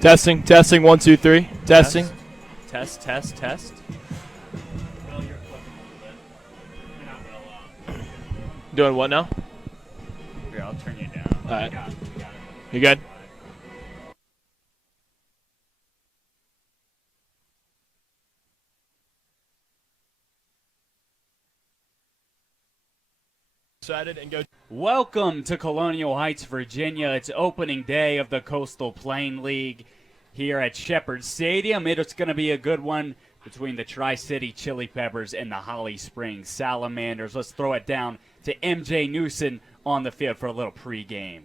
Testing, testing, 1, 2, 3. Testing. Test, test, test. Doing what now? Here, I'll turn you down. All right. You good? Excited and go. Welcome to Colonial Heights, Virginia. It's opening day of the Coastal Plain League here at Shepherd Stadium. It's going to be a good one between the Tri-City Chili Peppers and the Holly Springs Salamanders. Let's throw it down to MJ Newsom on the field for a little pregame.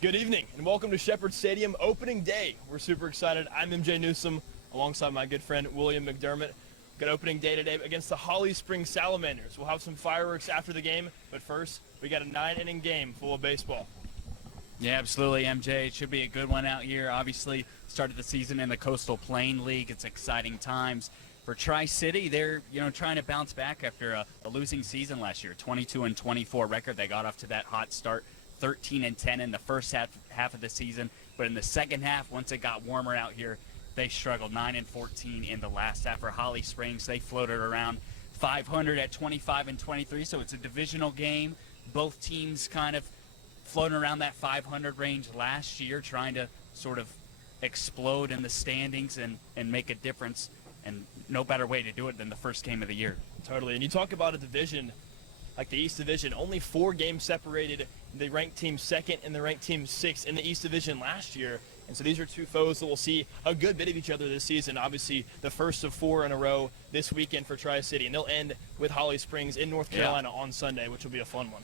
Good evening and welcome to Shepherd Stadium opening day. We're super excited. I'm MJ Newsom alongside my good friend William McDermott. Got opening day today against the Holly Springs Salamanders. We'll have some fireworks after the game, but first we got a 9-inning game full of baseball. Yeah, absolutely, MJ. It should be a good one out here. Obviously, started the season in the Coastal Plain League. It's exciting times for Tri-City. They're trying to bounce back after a losing season last year. 22-24 record. They got off to that hot start, 13-10 in the first half of the season. But in the second half, once it got warmer out here, they struggled. 9-14 in the last half. For Holly Springs, they floated around 500 at 25-23. So it's a divisional game. Both teams kind of floating around that 500 range last year, trying to sort of explode in the standings and make a difference. And no better way to do it than the first game of the year. Totally. And you talk about a division like the East Division, only 4 games separated the ranked team second and the ranked team sixth in the East Division last year. And so these are two foes that will see a good bit of each other this season. Obviously, the first of 4 in a row this weekend for Tri-City. And they'll end with Holly Springs in North Carolina on Sunday, which will be a fun one.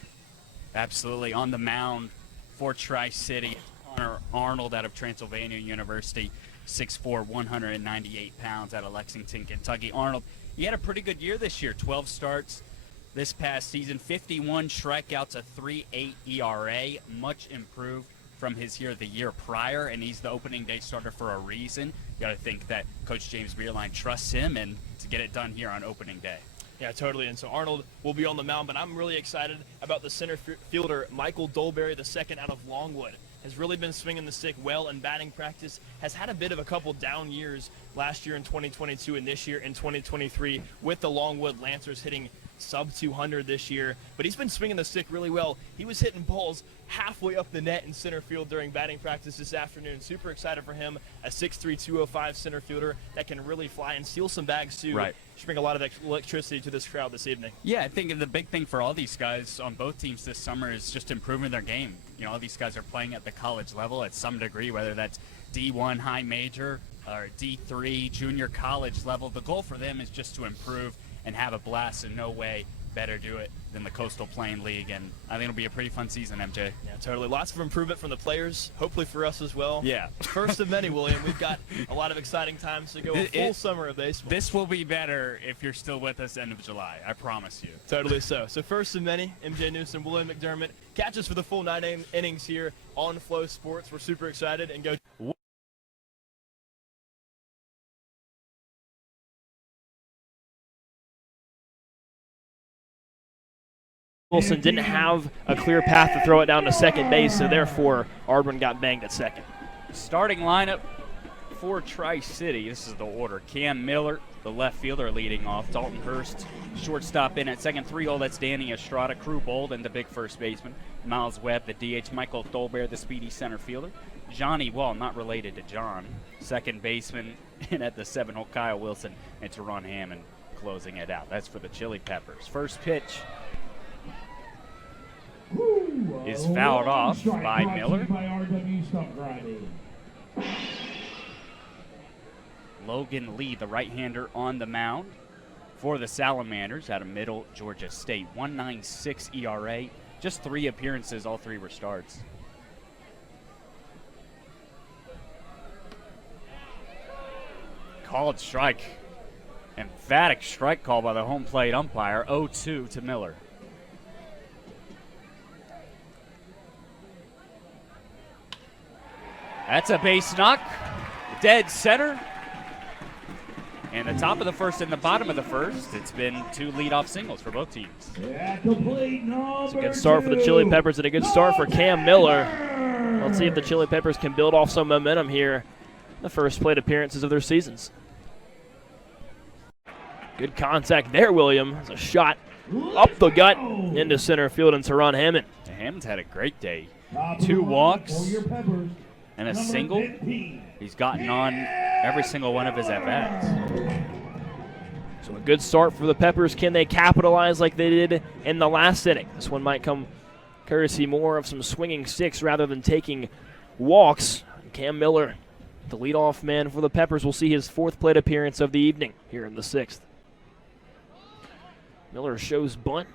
Absolutely. On the mound for Tri-City, Connor Arnold out of Transylvania University, 6'4", 198 pounds out of Lexington, Kentucky. Arnold, he had a pretty good year this year, 12 starts this past season, 51 strikeouts, a 3.8 ERA, much improved from his year the year prior, and he's the opening day starter for a reason. You got to think that Coach James Beerline trusts him and to get it done here on opening day. Yeah, totally. And so Arnold will be on the mound, but I'm really excited about the center fielder, Michael Dolberry, the second out of Longwood. Has really been swinging the stick well in batting practice, has had a bit of a couple down years last year in 2022 and this year in 2023 with the Longwood Lancers hitting sub 200 this year, but he's been swinging the stick really well. He was hitting balls halfway up the net in center field during batting practice this afternoon. Super excited for him, a 6'3", 205 center fielder that can really fly and steal some bags too. Right. Should bring a lot of electricity to this crowd this evening. Yeah, I think the big thing for all these guys on both teams this summer is just improving their game. All these guys are playing at the college level at some degree, whether that's D1 high major or D3 junior college level. The goal for them is just to improve and have a blast, and no way better do it than the Coastal Plain League. And I think it'll be a pretty fun season, MJ. Yeah, totally. Lots of improvement from the players, hopefully for us as well. Yeah. First of many, William. We've got a lot of exciting times to go. A full summer of baseball. This will be better if you're still with us end of July. I promise you. Totally so. So first of many, MJ Newsom, William McDermott. Catch us for the full 9 innings here on Flow Sports. We're super excited and go. Wilson didn't have a clear path to throw it down to second base, so therefore Ardwin got banged at second. Starting lineup for Tri-City. This is the order. Cam Miller, the left fielder, leading off. Dalton Hurst, shortstop in at second. 3-0, that's Danny Estrada. Crew Bolden, the big first baseman. Miles Webb, the DH. Michael Dolbear, the speedy center fielder. Johnny Wall, not related to John, second baseman. And at the 7-hole, Kyle Wilson and Teron Hammond closing it out. That's for the Chili Peppers. First pitch is fouled off by Miller. Logan Lee, the right-hander, on the mound for the Salamanders out of Middle Georgia State. 1.96 ERA, just 3 appearances, all 3 were starts. Called strike. Emphatic strike call by the home plate umpire. 0-2 to Miller. That's a base knock. Dead center. And the top of the first and the bottom of the first, it's been 2 leadoff singles for both teams. It's a good start for the Chili Peppers and a good start for Cam Miller. Let's see if the Chili Peppers can build off some momentum here the first plate appearances of their seasons. Good contact there, William. It's a shot up the gut into center field, and Teron Hammond. Hammond's had a great day. 2 walks and a single. He's gotten on every single one of his at-bats. So a good start for the Peppers. Can they capitalize like they did in the last inning? This one might come courtesy more of some swinging sticks rather than taking walks. Cam Miller, the leadoff man for the Peppers, will see his 4th plate appearance of the evening here in the 6th. Miller shows bunt,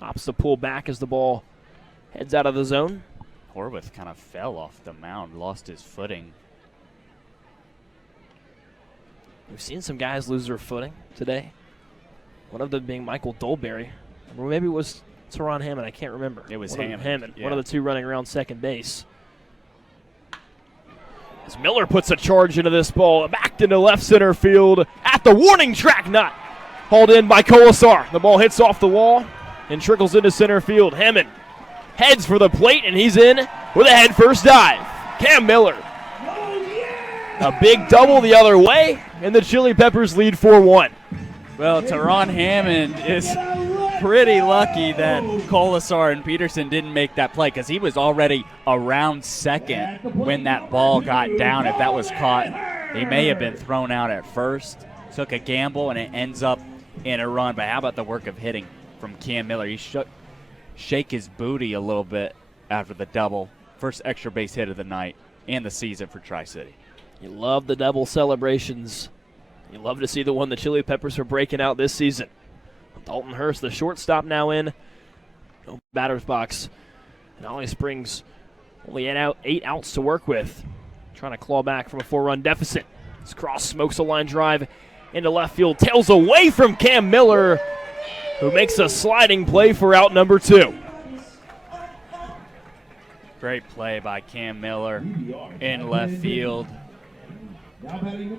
opts to pull back as the ball heads out of the zone. Horwath kind of fell off the mound, lost his footing. We've seen some guys lose their footing today. One of them being Michael Dolberry. Or maybe it was Teron Hammond. I can't remember. It was Hammond. Yeah. One of the 2 running around second base. As Miller puts a charge into this ball, back into left center field at the warning track, not hauled in by Colasar. The ball hits off the wall and trickles into center field. Hammond heads for the plate, and he's in with a head first dive. Cam Miller. A big double the other way, and the Chili Peppers lead 4-1. Well, Teron Hammond is pretty lucky that Colasar and Peterson didn't make that play because he was already around second when that ball got down. If that was caught, he may have been thrown out at first. Took a gamble, and it ends up in a run. But how about the work of hitting from Cam Miller? He shake his booty a little bit after the double. First extra base hit of the night and the season for Tri-City. You love the double celebrations. You love to see the one the Chili Peppers are breaking out this season. Dalton Hurst, the shortstop, now in. No batter's box. And Ollie Springs only 8 outs to work with. Trying to claw back from a 4-run deficit. This cross smokes a line drive into left field. Tails away from Cam Miller, who makes a sliding play for out number 2. Great play by Cam Miller in left field.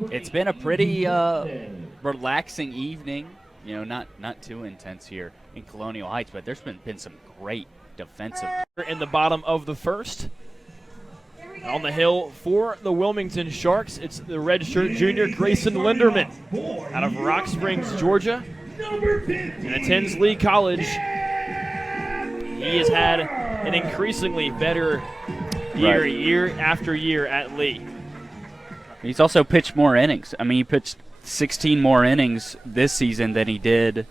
It's been a pretty relaxing evening. You know, not too intense here in Colonial Heights, but there's been some great defensive. In the bottom of the 1st. On the hill for the Wilmington Sharks, it's the redshirt junior Grayson Linderman out of Rock Springs, Georgia, and attends Lee College. He has had an increasingly better year after year at Lee. He's also pitched more innings. I mean, he pitched 16 more innings this season than he did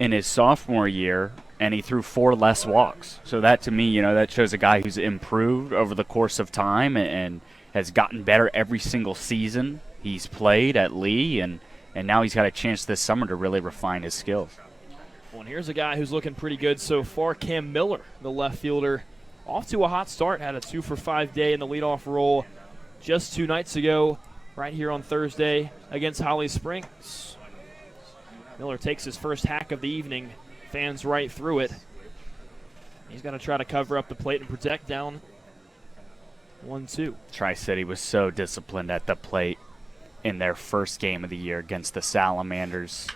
in his sophomore year, and he threw 4 less walks. So that, to me, you know, that shows a guy who's improved over the course of time and has gotten better every single season he's played at Lee, and now he's got a chance this summer to really refine his skills. Well, and here's a guy who's looking pretty good so far, Cam Miller, the left fielder, off to a hot start, had a 2-for-5 day in the leadoff role just 2 nights ago, right here on Thursday against Holly Springs. Miller takes his first hack of the evening, fans right through it. He's going to try to cover up the plate and protect down 1-2. Tri-City was so disciplined at the plate in their first game of the year against the Salamanders.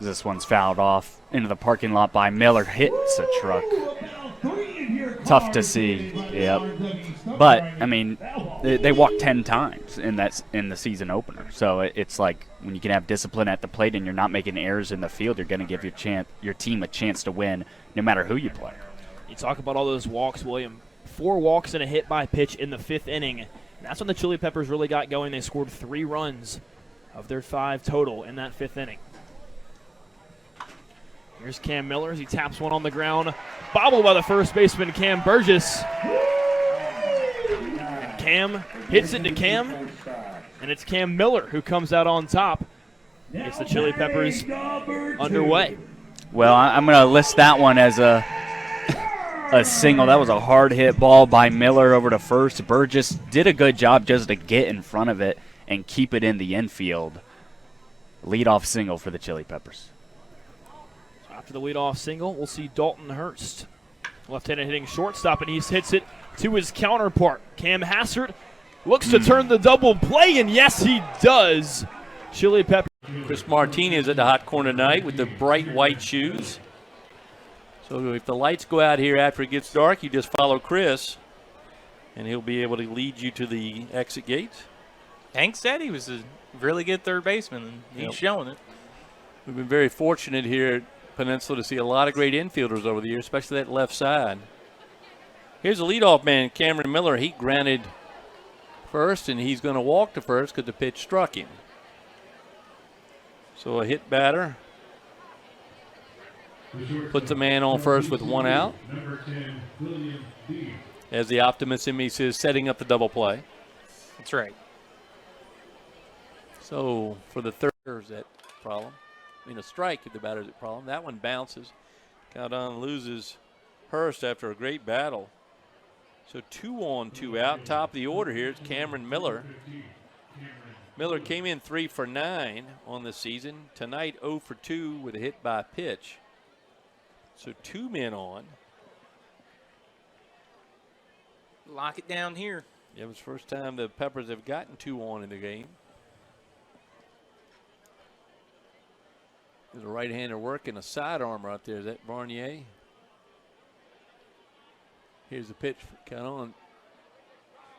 This one's fouled off into the parking lot by Miller. Hits a truck. Tough to see. Yep. But, I mean, they walked 10 times in the season opener. So it's like when you can have discipline at the plate and you're not making errors in the field, you're going to give your team a chance to win no matter who you play. You talk about all those walks, William. 4 walks and a hit by pitch in the 5th inning. And that's when the Chili Peppers really got going. They scored 3 runs of their 5 total in that 5th inning. Here's Cam Miller as he taps one on the ground. Bobbled by the first baseman, Cam Burgess. Cam hits it to Cam, and it's Cam Miller who comes out on top. Gets the Chili Peppers underway. Well, I'm going to list that one as a single. That was a hard hit ball by Miller over to first. Burgess did a good job just to get in front of it and keep it in the infield. Leadoff single for the Chili Peppers. After the leadoff single, we'll see Dalton Hurst, left-handed hitting shortstop, and he hits it to his counterpart. Cam Hassert looks to turn the double play, and yes, he does. Chili Peppers. Chris Martinez at the hot corner tonight with the bright white shoes. So if the lights go out here after it gets dark, you just follow Chris, and he'll be able to lead you to the exit gate. Hank said he was a really good third baseman, and he's Yep. showing it. We've been very fortunate here at Peninsula to see a lot of great infielders over the years, especially that left side. Here's the leadoff man, Cameron Miller. He grounded first, and he's going to walk to first because the pitch struck him. So a hit batter puts a man on first with one out. As the optimist in me says, setting up the double play. That's right. So for the third, is that problem? I mean, a strike if the batter's at problem. That one bounces. Caldon loses Hurst after a great battle. So 2 on, 2 out. Top of the order here is Cameron Miller. Miller came in 3 for 9 on the season. Tonight 0 for 2 with a hit by pitch. So 2 men on. Lock it down here. It was the first time the Peppers have gotten 2 on in the game. There's a right-hander working a sidearm out there. Is that Varnier? Here's the pitch. Count on.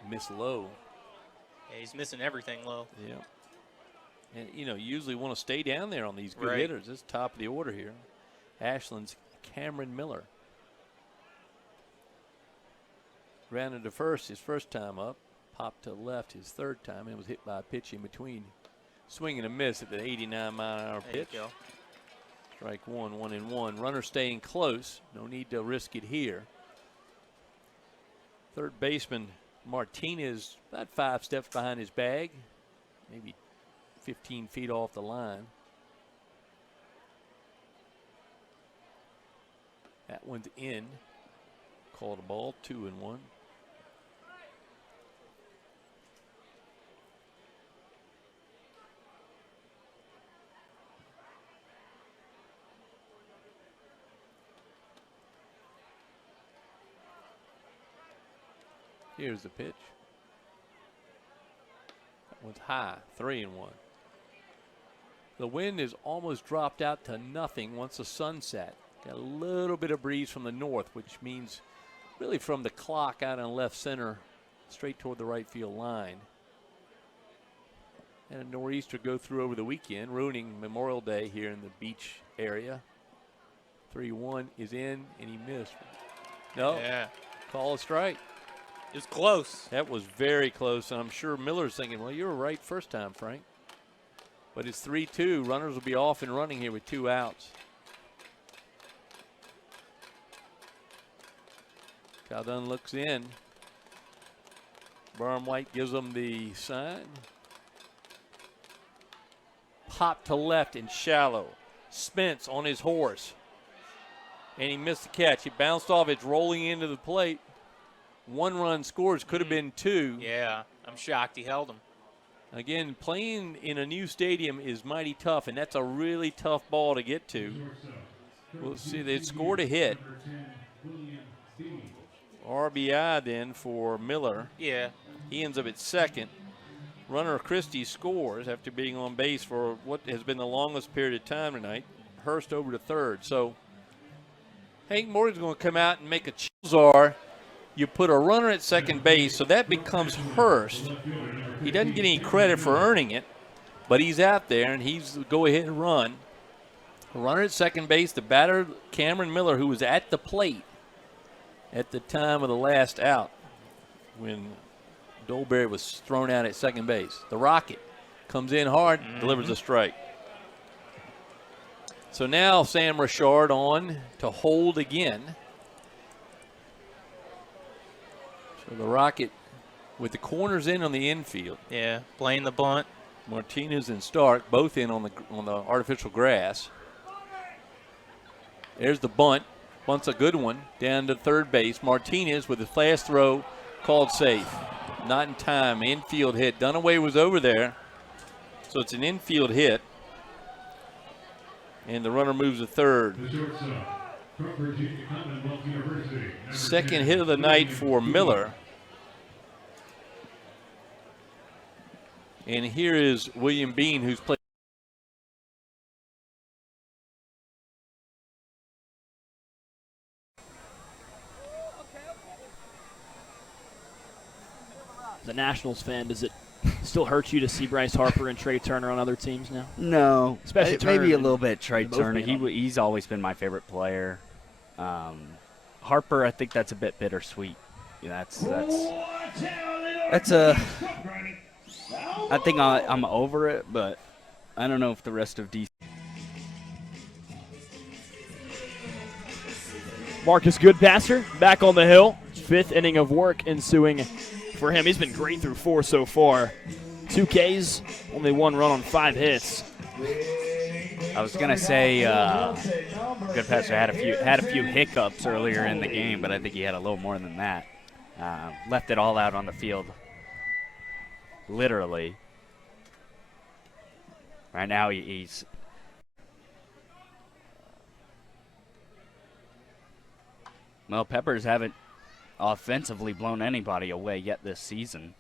Miss low. Yeah, he's missing everything low. Yeah. And, you know, you usually want to stay down there on these good Right. hitters. This is top of the order here. Ashland's Cameron Miller. Rounded to first his first time up. Popped to left his third time and was hit by a pitch in between. Swing and a miss at the 89-mile-an-hour There you pitch. go. Strike 1, 1-1. Runner staying close. No need to risk it here. Third baseman Martinez about 5 steps behind his bag. Maybe 15 feet off the line. That one's in. Called a ball, 2-1. Here's the pitch. That one's high, 3-1. The wind is almost dropped out to nothing once the sun set. Got a little bit of breeze from the north, which means really from the clock out on left center, straight toward the right field line. And a nor'easter go through over the weekend, ruining Memorial Day here in the beach area. 3-1 is in, and he missed. No, Yeah. call a strike. It was close. That was very close, and I'm sure Miller's thinking, well, you were right first time, Frank. But it's 3-2. Runners will be off and running here with 2 outs. Caldun looks in. White gives them the sign. Pop to left and shallow. Spence on his horse. And he missed the catch. He bounced off. It's rolling into the plate. 1 run scores. Could have been 2. Yeah, I'm shocked he held him. Again, playing in a new stadium is mighty tough, and that's a really tough ball to get to. We'll see. They scored a hit. RBI then for Miller. Yeah. He ends up at second. Runner Christie scores after being on base for what has been the longest period of time tonight. Hurst over to third. So Hank Morgan's going to come out and make a Chilzar. You put a runner at second base, so that becomes Hurst. He doesn't get any credit for earning it, but he's out there, and he's the go-ahead run. A runner at second base, the batter, Cameron Miller, who was at the plate at the time of the last out when Dolberry was thrown out at second base. The Rocket comes in hard, delivers a strike. So now Sam Richard on to hold again. So the Rocket with the corners in on the infield. Yeah, playing the bunt. Martinez and Stark both in on the artificial grass. There's the bunt. Bunt's a good one down to third base. Martinez with his fast throw called safe. Not in time. Infield hit. Dunaway was over there. So it's an infield hit. And the runner moves to third. Second hit of the night for Miller. And here is William Bean, who's played. As a Nationals fan, does it Still hurts you to see Bryce Harper and Trey Turner on other teams now? No, Especially Turner maybe a and- little bit Trey both Turner. being on. He's always been my favorite player. Harper, I think that's a bit bittersweet. Yeah, that's a. I think I'm over it, but I don't know if the rest of DC. Marcus Goodpasser back on the hill. 5th inning of work ensuing for him. He's been great through 4 so far. 2 Ks, only 1 run on 5 hits. I was gonna say Goodpasser had a few hiccups earlier in the game, but I think he had a little more than that. Left it all out on the field, literally. Right now he's. Well, Peppers haven't offensively blown anybody away yet this season.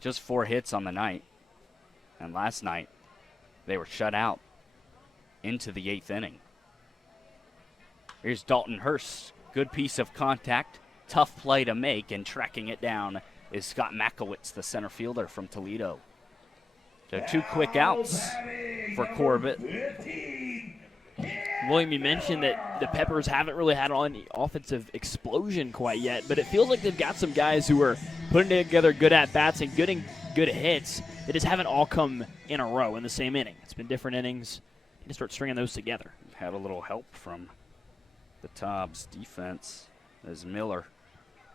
Just 4 hits on the night. And last night, they were shut out into the 8th inning. Here's Dalton Hurst. Good piece of contact. Tough play to make, and tracking it down is Scott Makowitz, the center fielder from Toledo. So 2 quick outs for Corbett. William, you mentioned that the Peppers haven't really had any offensive explosion quite yet, but it feels like they've got some guys who are putting together good at-bats and good hits. They just haven't all come in a row in the same inning. It's been different innings. You need to start stringing those together. Had a little help from the Tobbs defense as Miller,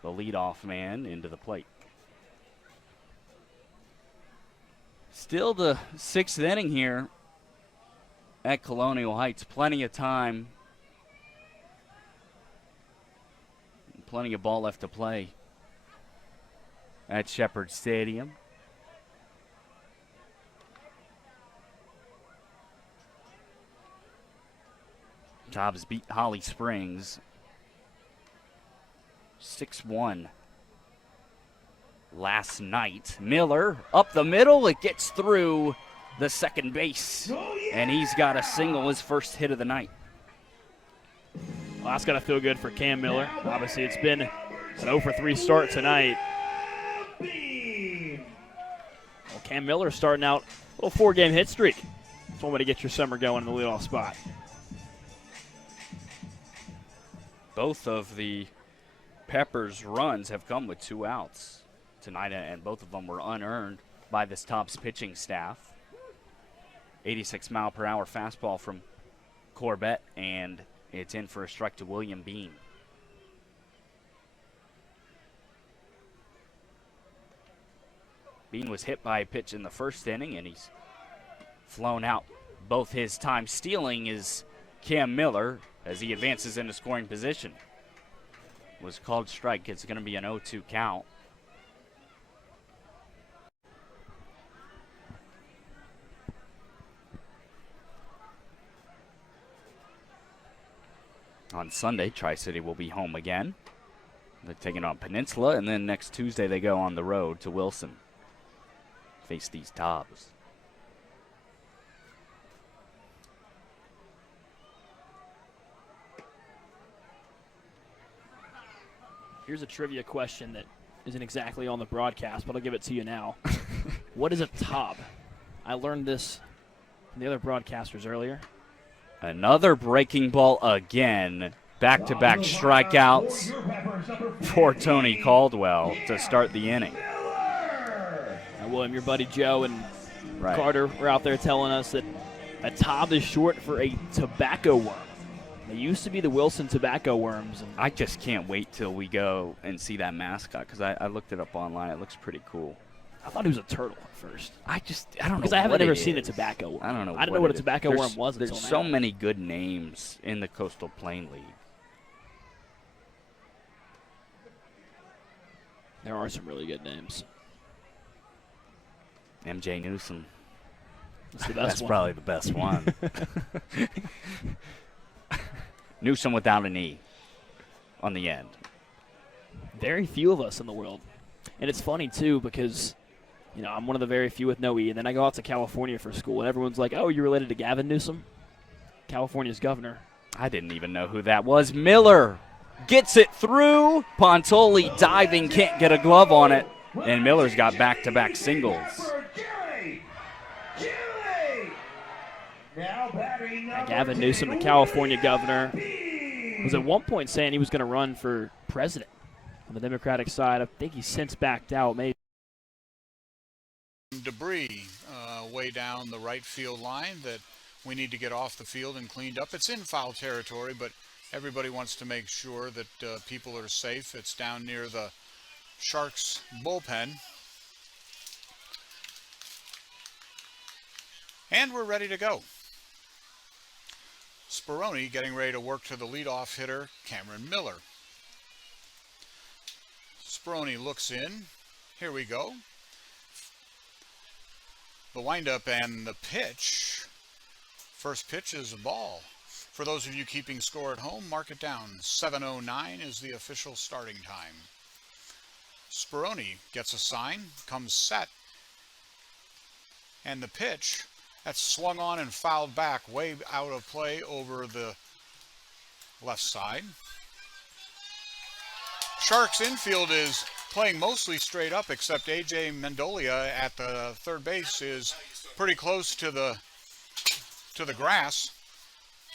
the leadoff man, into the plate. Still the 6th inning here at Colonial Heights. Plenty of time. Plenty of ball left to play at Shepherd Stadium. Tobbs beat Holly Springs 6-1 last night. Miller up the middle. It gets through the second base, and he's got a single, his first hit of the night. Well, that's got to feel good for Cam Miller. Obviously, it's been an 0-for-3 start tonight. Well, Cam Miller starting out a little 4-game hit streak. That's one way to get your summer going in the leadoff spot. Both of the Peppers' runs have come with 2 outs tonight, and both of them were unearned by this Tops pitching staff. 86-mile-per-hour fastball from Corbett, and it's in for a strike to William Bean. Bean was hit by a pitch in the first inning, and he's flown out both his times. Stealing is Cam Miller as he advances into scoring position. Was called strike. It's going to be an 0-2 count. On Sunday, Tri-City will be home again. They're taking on Peninsula, and then next Tuesday they go on the road to Wilson. Face these Tobbs. Here's a trivia question that isn't exactly on the broadcast, but I'll give it to you now. What is a Tobb? I learned this from the other broadcasters earlier. Another breaking ball again. Back-to-back strikeouts for Tony Caldwell to start the inning. Now, William, your buddy Joe and Right. Carter were out there telling us that a Tobb is short for a tobacco worm. They used to be the Wilson tobacco worms. And I just can't wait till we go and see that mascot because I looked it up online. It looks pretty cool. I thought he was a turtle at first. I don't know. Because I haven't what ever it seen a is. tobacco worm. I don't know. I didn't know what a it is. tobacco There's- worm was There's until so now. many good names in the Coastal Plain League. There are some really good names. MJ Newsom. That's the best That's one. probably the best one. Newsom without an E on the end. Very few of us in the world. And it's funny, too, because, you know, I'm one of the very few with no E. And then I go out to California for school, and everyone's like, oh, you're related to Gavin Newsom? California's governor. I didn't even know who that was. Miller Gets it through. Pontoli diving, can't get a glove on it. And Miller's got back-to-back singles. Gavin Newsom, the California governor, was at one point saying he was going to run for president on the Democratic side. I think he's since backed out. Maybe debris way down the right field line that we need to get off the field and cleaned up. It's in foul territory, but everybody wants to make sure that people are safe. It's down near the Sharks bullpen. And we're ready to go. Speroni getting ready to work to the leadoff hitter, Cameron Miller. Speroni looks in. Here we go. The windup and the pitch. First pitch is a ball. For those of you keeping score at home, mark it down. 7:09 is the official starting time. Speroni gets a sign, comes set, and the pitch, that's swung on and fouled back, way out of play over the left side. Sharks infield is playing mostly straight up, except A.J. Mendolia at the third base is pretty close to the grass.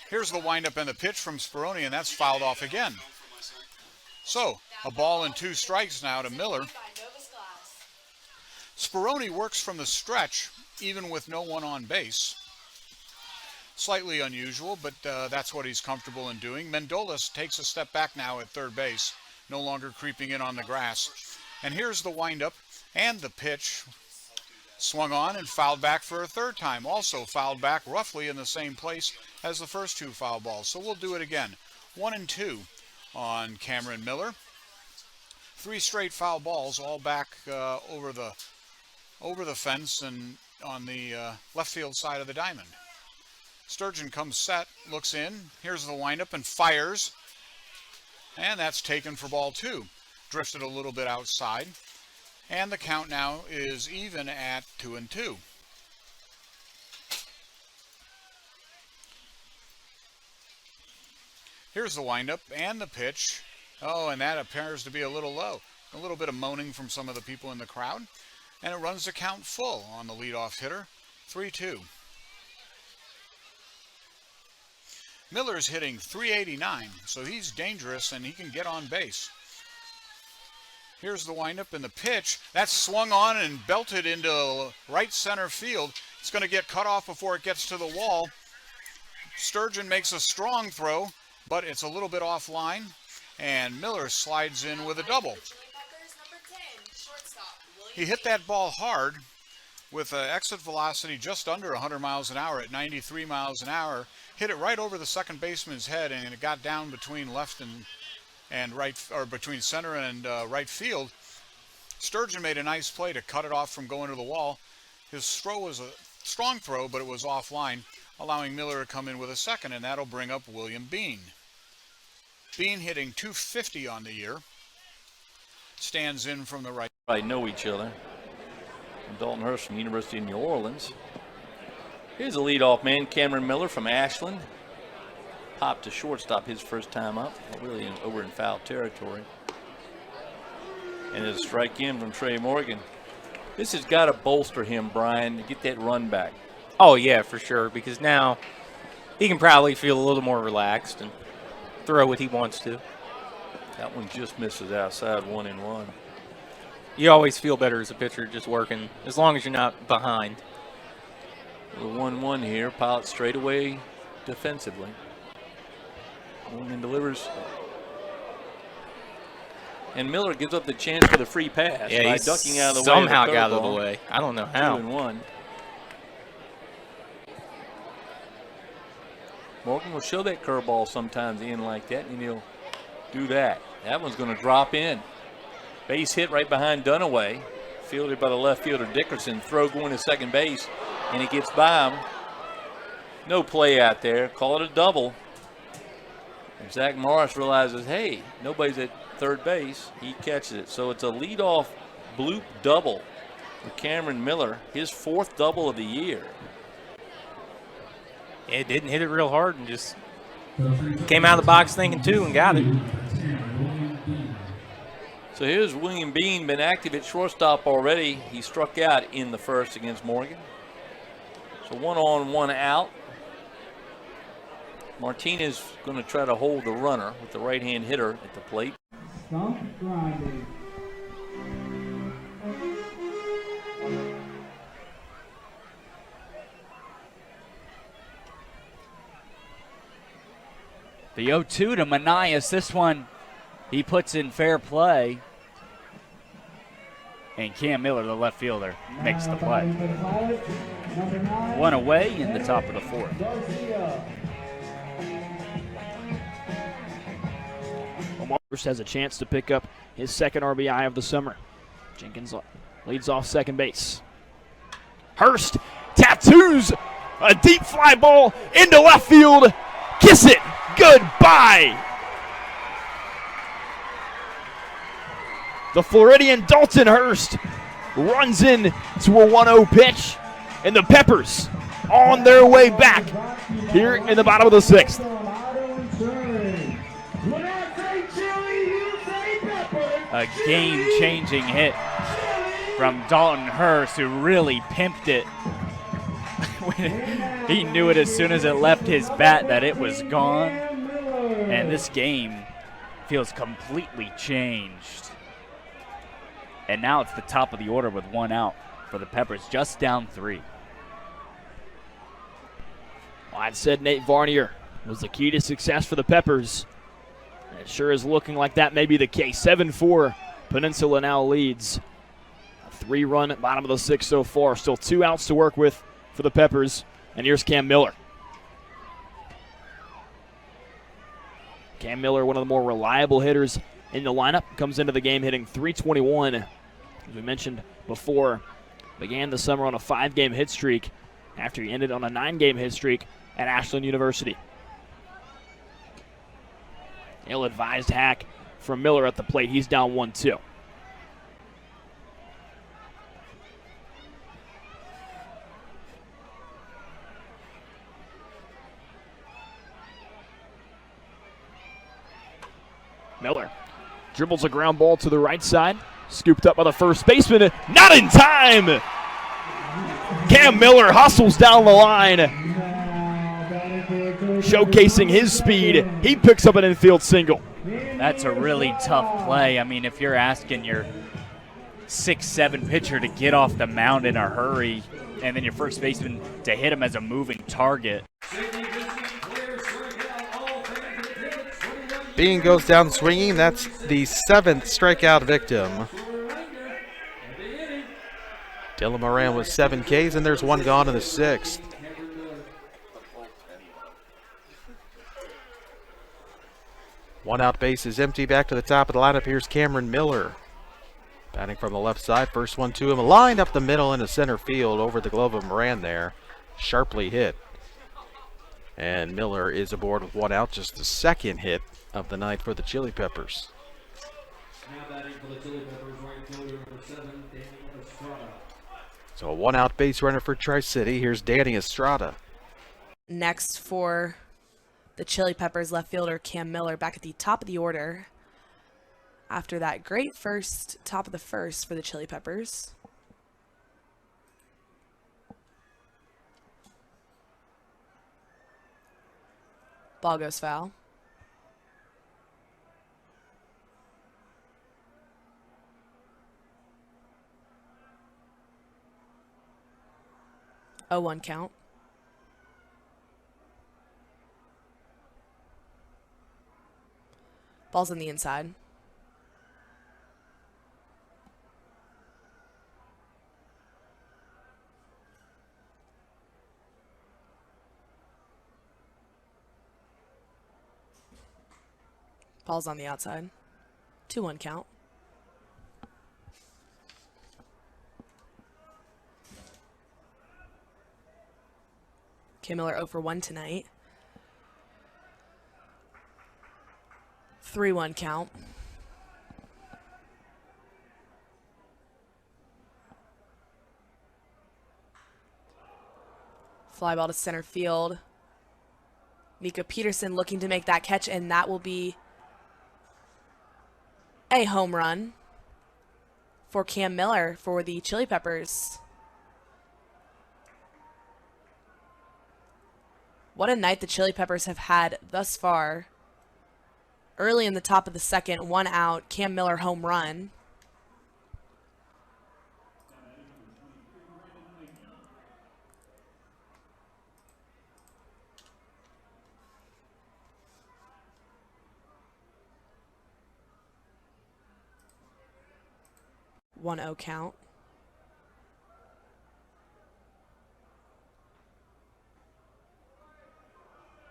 Here's the windup and the pitch from Speroni, and that's fouled off again. So, a ball and 2 strikes now to Miller. Speroni works from the stretch, even with no one on base. Slightly unusual, but that's what he's comfortable in doing. Mendolis takes a step back now at third base, no longer creeping in on the grass. And here's the windup and the pitch. Swung on and fouled back for a third time. Also fouled back roughly in the same place as the first 2 foul balls. So we'll do it again. 1 and 2 on Cameron Miller. 3 straight foul balls, all back over the fence and on the left field side of the diamond. Sturgeon comes set, looks in. Here's the windup and fires. And that's taken for ball 2. Drifted a little bit outside. And the count now is even at 2 and 2. Here's the windup and the pitch. Oh, and that appears to be a little low. A little bit of moaning from some of the people in the crowd. And it runs the count full on the leadoff hitter. 3-2. Miller's hitting .389, so he's dangerous and he can get on base. Here's the windup and the pitch. That's swung on and belted into right center field. It's going to get cut off before it gets to the wall. Sturgeon makes a strong throw, but it's a little bit offline, and Miller slides in with a double. He hit that ball hard with an exit velocity just under 100 miles an hour at 93 miles an hour. Hit it right over the second baseman's head, and it got down between left and right, or between center and right field. Sturgeon made a nice play to cut it off from going to the wall. His throw was a strong throw, but it was offline, allowing Miller to come in with a second, and that'll bring up William Bean. Bean hitting .250 on the year. Stands in from the right. I know each other. Dalton Hurst from University of New Orleans. Here's the leadoff man, Cameron Miller from Ashland. Popped to shortstop his first time up, really over in foul territory. And a strike in from Trey Morgan. This has got to bolster him, Brian, to get that run back. Oh, yeah, for sure, because now he can probably feel a little more relaxed and throw what he wants to. That one just misses outside, 1-1. You always feel better as a pitcher just working, as long as you're not behind. The 1-1 here, Pilot straight away defensively. And delivers. And Miller gives up the chance for the free pass by he's ducking out of the way. Somehow got out of the way. I don't know how. 2-1. Morgan will show that curveball sometimes in like that, and he'll do that. That one's going to drop in. Base hit right behind Dunaway. Fielded by the left fielder Dickerson. Throw going to second base, and he gets by him. No play out there. Call it a double. And Zach Morris realizes, hey, nobody's at third base. He catches it. So it's a leadoff bloop double for Cameron Miller, his 4th double of the year. It didn't hit it real hard and just came out of the box thinking 2 and got it. So here's William Bean, been active at shortstop already. He struck out in the first against Morgan. So 1 on, 1 out. Martinez going to try to hold the runner with the right-hand hitter at the plate. Stump grinding. The 0-2 to Manias. This one he puts in fair play. And Cam Miller, the left fielder, makes the play. One away in the top of the fourth. Hurst has a chance to pick up his second RBI of the summer. Jenkins leads off second base. Hurst tattoos a deep fly ball into left field. Kiss it goodbye. The Floridian Dalton Hurst runs in to a 1-0 pitch, and the Peppers on their way back here in the bottom of the sixth. A game-changing hit from Dalton Hurst, who really pimped it. He knew it as soon as it left his bat that it was gone. And this game feels completely changed. And now it's the top of the order with 1 out for the Peppers, just down 3. Well, I'd said Nate Varnier was the key to success for the Peppers. And it sure is looking like that may be the case. 7-4, Peninsula now leads. A 3-run bottom of the sixth so far. Still 2 outs to work with for the Peppers. And here's Cam Miller. Cam Miller, one of the more reliable hitters in the lineup, comes into the game hitting .321. As we mentioned before, began the summer on a 5-game hit streak after he ended on a 9-game hit streak at Ashland University. Ill-advised hack from Miller at the plate. He's down 1-2. Miller dribbles a ground ball to the right side. Scooped up by the first baseman. Not in time! Cam Miller hustles down the line. Showcasing his speed. He picks up an infield single. That's a really tough play. I mean, if you're asking your 6'7" pitcher to get off the mound in a hurry, and then your first baseman to hit him as a moving target. Bean goes down swinging. That's the 7th strikeout victim. Dylan Moran with 7 Ks, and there's 1 gone in the 6th. One out, base is empty. Back to the top of the lineup. Here's Cameron Miller. Batting from the left side. First one to him. Lined up the middle into center field over the glove of Moran there. Sharply hit. And Miller is aboard with 1 out. Just the 2nd hit of the night for the Chili Peppers. Now batting for the Chili Peppers, right fielder number 7, Danny Estrada. So a 1 out base runner for Tri-City. Here's Danny Estrada. Next for the Chili Peppers, left fielder Cam Miller, back at the top of the order after that great top of the first for the Chili Peppers. Ball goes foul. A 1 count. Ball's on the inside. Ball's on the outside. 2-1 count. Cam Miller 0 for 1 tonight. 3-1 count. Fly ball to center field. Mika Peterson looking to make that catch, and that will be a home run for Cam Miller for the Chili Peppers. What a night the Chili Peppers have had thus far. Early in the top of the second, 1 out, Cam Miller home run. One 0 count.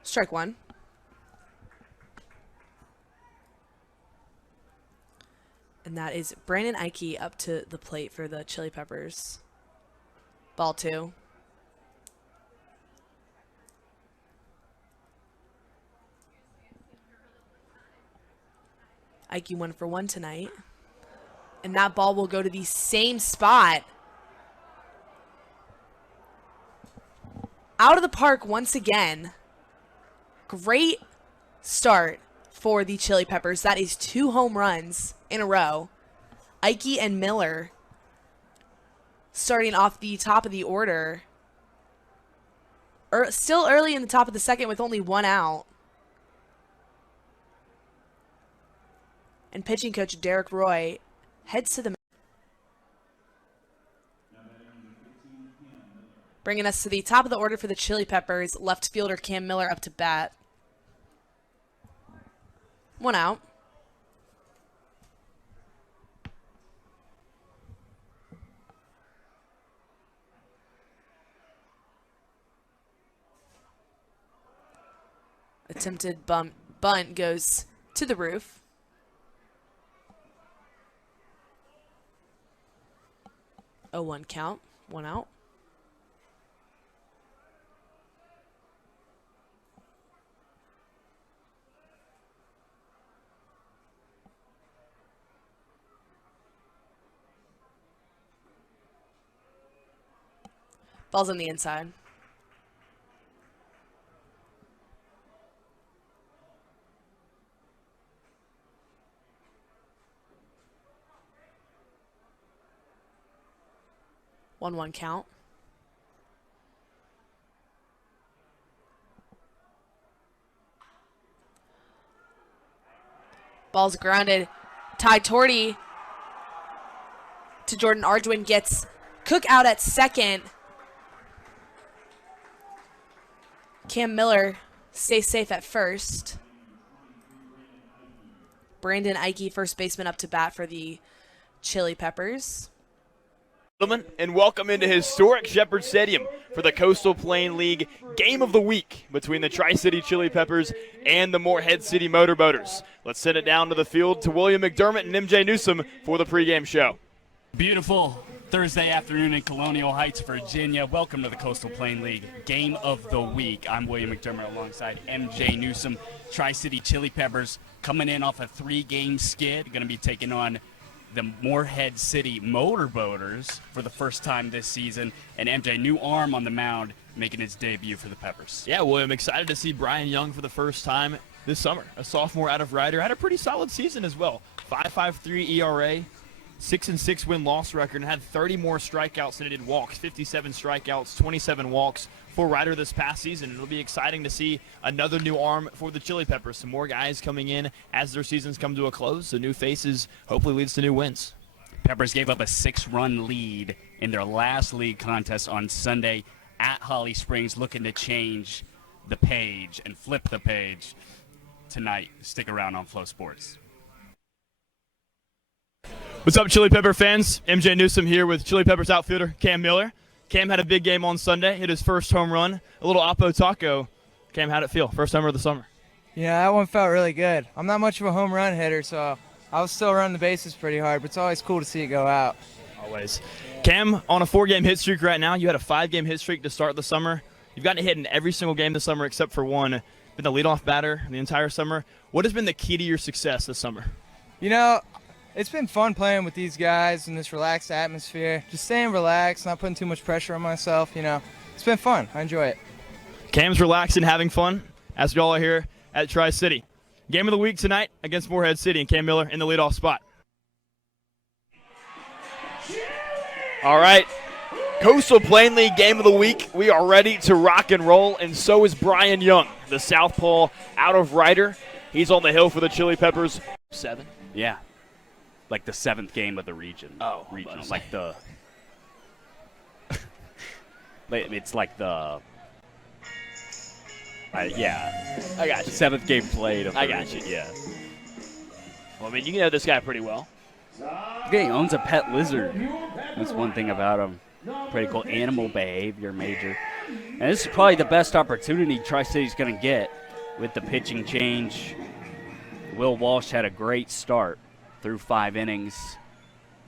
Strike one. And that is Brandon Ike up to the plate for the Chili Peppers. Ball 2. Ike 1 for 1 tonight. And that ball will go to the same spot. Out of the park once again. Great start for the Chili Peppers. That is 2 home runs in a row. Ike and Miller starting off the top of the order. Still early in the top of the second with only 1 out. And pitching coach Derek Roy heads to the bringing us to the top of the order for the Chili Peppers. Left fielder Cam Miller up to bat. 1 out. Attempted bunt goes to the roof. 0-1 count, 1 out. Ball's on the inside. One count. Ball's grounded. Ty Torty to Jordan Arduin, gets Cook out at second. Cam Miller stays safe at first. Brandon Ike, first baseman, up to bat for the Chili Peppers. Gentlemen, and welcome into historic Shepherd Stadium for the Coastal Plain League Game of the Week between the Tri-City Chili Peppers and the Morehead City Motorboaters. Let's send it down to the field to William McDermott and MJ Newsom for the pregame show. Beautiful Thursday afternoon in Colonial Heights, Virginia. Welcome to the Coastal Plain League Game of the Week. I'm William McDermott alongside MJ Newsom. Tri-City Chili Peppers coming in off a 3-game skid, going to be taking on the Morehead City Motorboaters for the first time this season. And MJ, new arm on the mound, making his debut for the Peppers. Yeah, William, excited to see Brian Young for the first time this summer. A sophomore out of Ryder, had a pretty solid season as well. 5.53 ERA, 6-6 win-loss record, and had 30 more strikeouts than he did walks. 57 strikeouts, 27 walks for Ryder this past season. It'll be exciting to see another new arm for the Chili Peppers. Some more guys coming in as their seasons come to a close. The new faces hopefully leads to new wins. Peppers gave up a 6-run lead in their last league contest on Sunday at Holly Springs, looking to change the page and flip the page tonight. Stick around on Flow Sports. What's up, Chili Pepper fans? MJ Newsom here with Chili Peppers outfielder Cam Miller. Cam had a big game on Sunday, hit his first home run. A little Oppo Taco. Cam, how'd it feel? First homer of the summer. Yeah, that one felt really good. I'm not much of a home run hitter, so I was still running the bases pretty hard, but it's always cool to see it go out. Always. Cam, on a 4-game hit streak right now. You had a 5-game hit streak to start the summer. You've gotten a hit in every single game this summer except for one. Been the leadoff batter the entire summer. What has been the key to your success this summer? You know, it's been fun playing with these guys in this relaxed atmosphere. Just staying relaxed, not putting too much pressure on myself, you know. It's been fun. I enjoy it. Cam's relaxing, having fun, as we all are here at Tri-City. Game of the week tonight against Morehead City, and Cam Miller in the leadoff spot. All right. Coastal Plain League game of the week. We are ready to rock and roll, and so is Brian Young, the southpaw out of Ryder. He's on the hill for the Chili Peppers. 7? Yeah. Like the 7th game of the region. Oh, regional. Like the. It's like the. Yeah. I got you. 7th game played of the I got region. you. Yeah. Well, I mean, you know this guy pretty well. Okay, he owns a pet lizard. That's one thing about him. Pretty cool animal behavior major. And this is probably the best opportunity Tri-City's going to get with the pitching change. Will Walsh had a great start through 5 innings.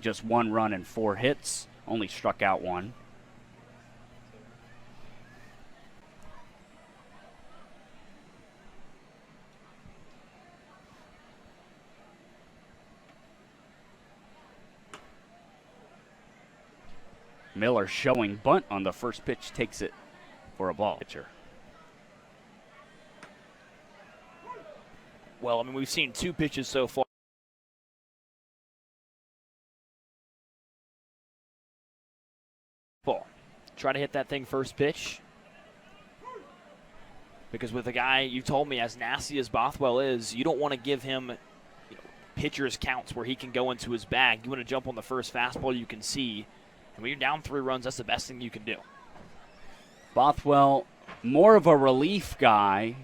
Just 1 run and 4 hits. Only struck out 1. Miller showing bunt on the first pitch, takes it for a ball. Pitcher. Well, I mean, we've seen 2 pitches so far. Ball. Try to hit that thing first pitch. Because with a guy you told me as nasty as Bothwell is, you don't want to give him pitcher's counts where he can go into his bag. You want to jump on the first fastball you can see. And when you're down 3 runs, that's the best thing you can do. Bothwell, more of a relief guy.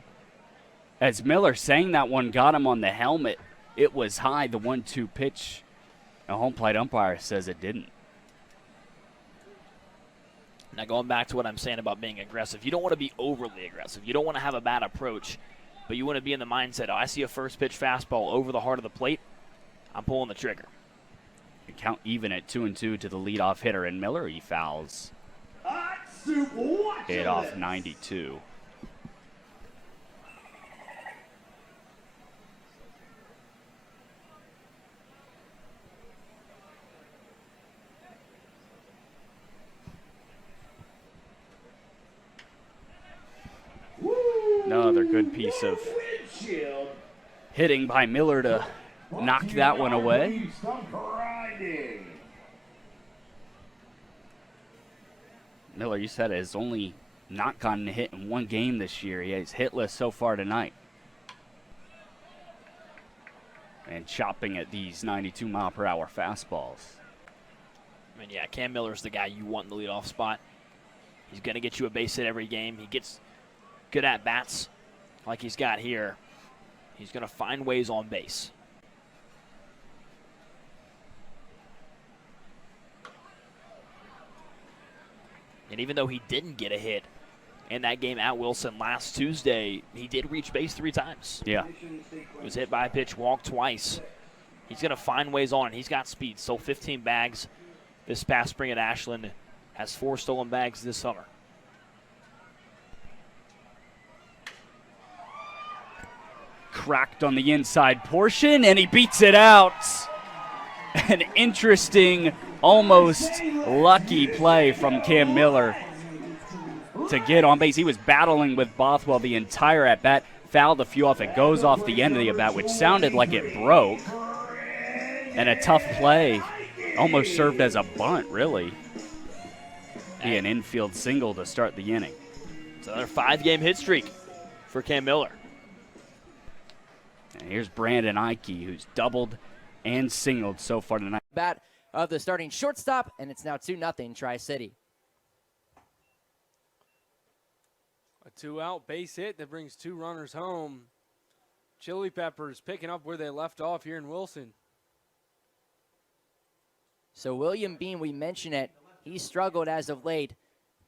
As Miller saying that one got him on the helmet, it was high, the 1-2 pitch. A home plate umpire says it didn't. Now going back to what I'm saying about being aggressive, you don't want to be overly aggressive. You don't want to have a bad approach, but you want to be in the mindset, oh, I see a first pitch fastball over the heart of the plate, I'm pulling the trigger. Count even at 2-2 to the leadoff hitter, and Miller, he fouls it off 92. Another good piece of hitting by Miller to knock that one away. Miller, you said, has only not gotten a hit in 1 game this year. He is hitless so far tonight. And chopping at these 92-mile-per-hour fastballs. I mean, yeah, Cam Miller's the guy you want in the leadoff spot. He's going to get you a base hit every game. He gets good at-bats like he's got here. He's going to find ways on base. And even though he didn't get a hit in that game at Wilson last Tuesday, he did reach base 3 times. Yeah. He was hit by a pitch, walked twice. He's going to find ways on it. He's got speed. Stole 15 bags this past spring at Ashland. Has 4 stolen bags this summer. Cracked on the inside portion, and he beats it out. An interesting, almost lucky play from Cam Miller to get on base. He was battling with Bothwell the entire at-bat, fouled a few off. It goes off the end of the at-bat, which sounded like it broke. And a tough play. Almost served as a bunt, really. Be an infield single to start the inning. It's another 5-game hit streak for Cam Miller. And here's Brandon Ike, who's doubled and singled so far tonight. Bat of the starting shortstop, and it's now 2-0 Tri-City. A 2-out base hit that brings 2 runners home. Chili Peppers picking up where they left off here in Wilson. So William Bean, we mentioned it, he struggled as of late,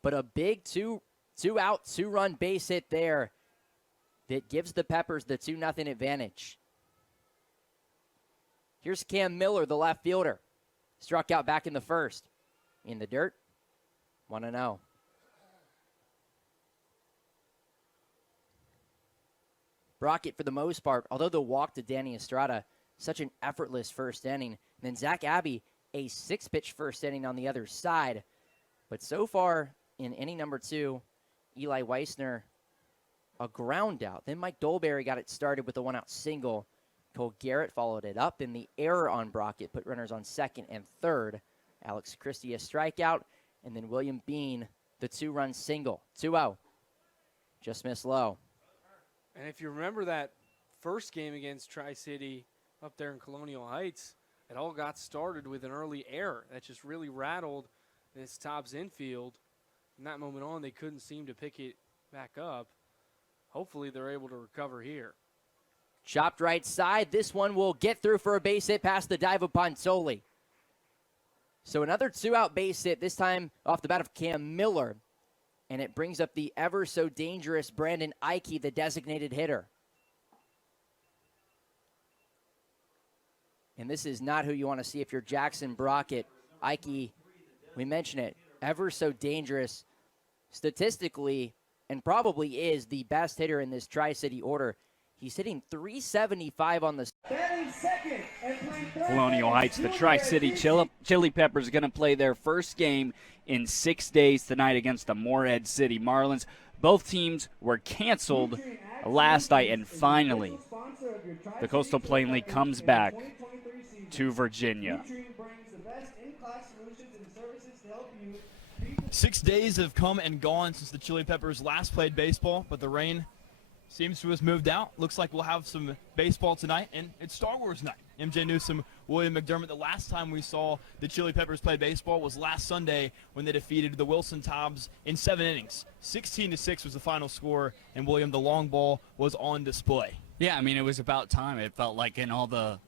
but a big 2-out, 2-run base hit there that gives the Peppers the 2-0 advantage. Here's Cam Miller, the left fielder. Struck out back in the first. In the dirt, 1-0. Brockett, for the most part, although the walk to Danny Estrada, such an effortless first inning. And then Zach Abbey, a 6-pitch first inning on the other side. But so far, in inning number 2, Eli Weissner, a ground out. Then Mike Dolberry got it started with a 1-out single. Cole Garrett followed it up, and the error on Brockett put runners on second and third. Alex Christie a strikeout, and then William Bean the 2-run single. 2-0. Just missed low. And if you remember that first game against Tri-City up there in Colonial Heights, it all got started with an early error that just really rattled this Tops infield. From that moment on, they couldn't seem to pick it back up. Hopefully they're able to recover here. Chopped right side. This one will get through for a base hit past the dive of Pontoli. So another 2-out base hit, this time off the bat of Cam Miller. And it brings up the ever so dangerous Brandon Ike, the designated hitter. And this is not who you want to see if you're Jackson Brockett. Ike, we mention it, ever so dangerous statistically, and probably is the best hitter in this Tri-City order. He's hitting .375 on the Colonial Heights, the Tri-City Chili Peppers, going to play their first game in 6 days tonight against the Morehead City Marlins. Both teams were canceled last night, and finally, the Coastal Plain League comes back to Virginia. 6 days have come and gone since the Chili Peppers last played baseball, but the rain seems to have moved out. Looks like we'll have some baseball tonight, and it's Star Wars night. MJ Newsom, William McDermott. The last time we saw the Chili Peppers play baseball was last Sunday when they defeated the Wilson Toms in 7 innings. 16-6 was the final score, and William, the long ball, was on display. Yeah, I mean, it was about time. It felt like in all the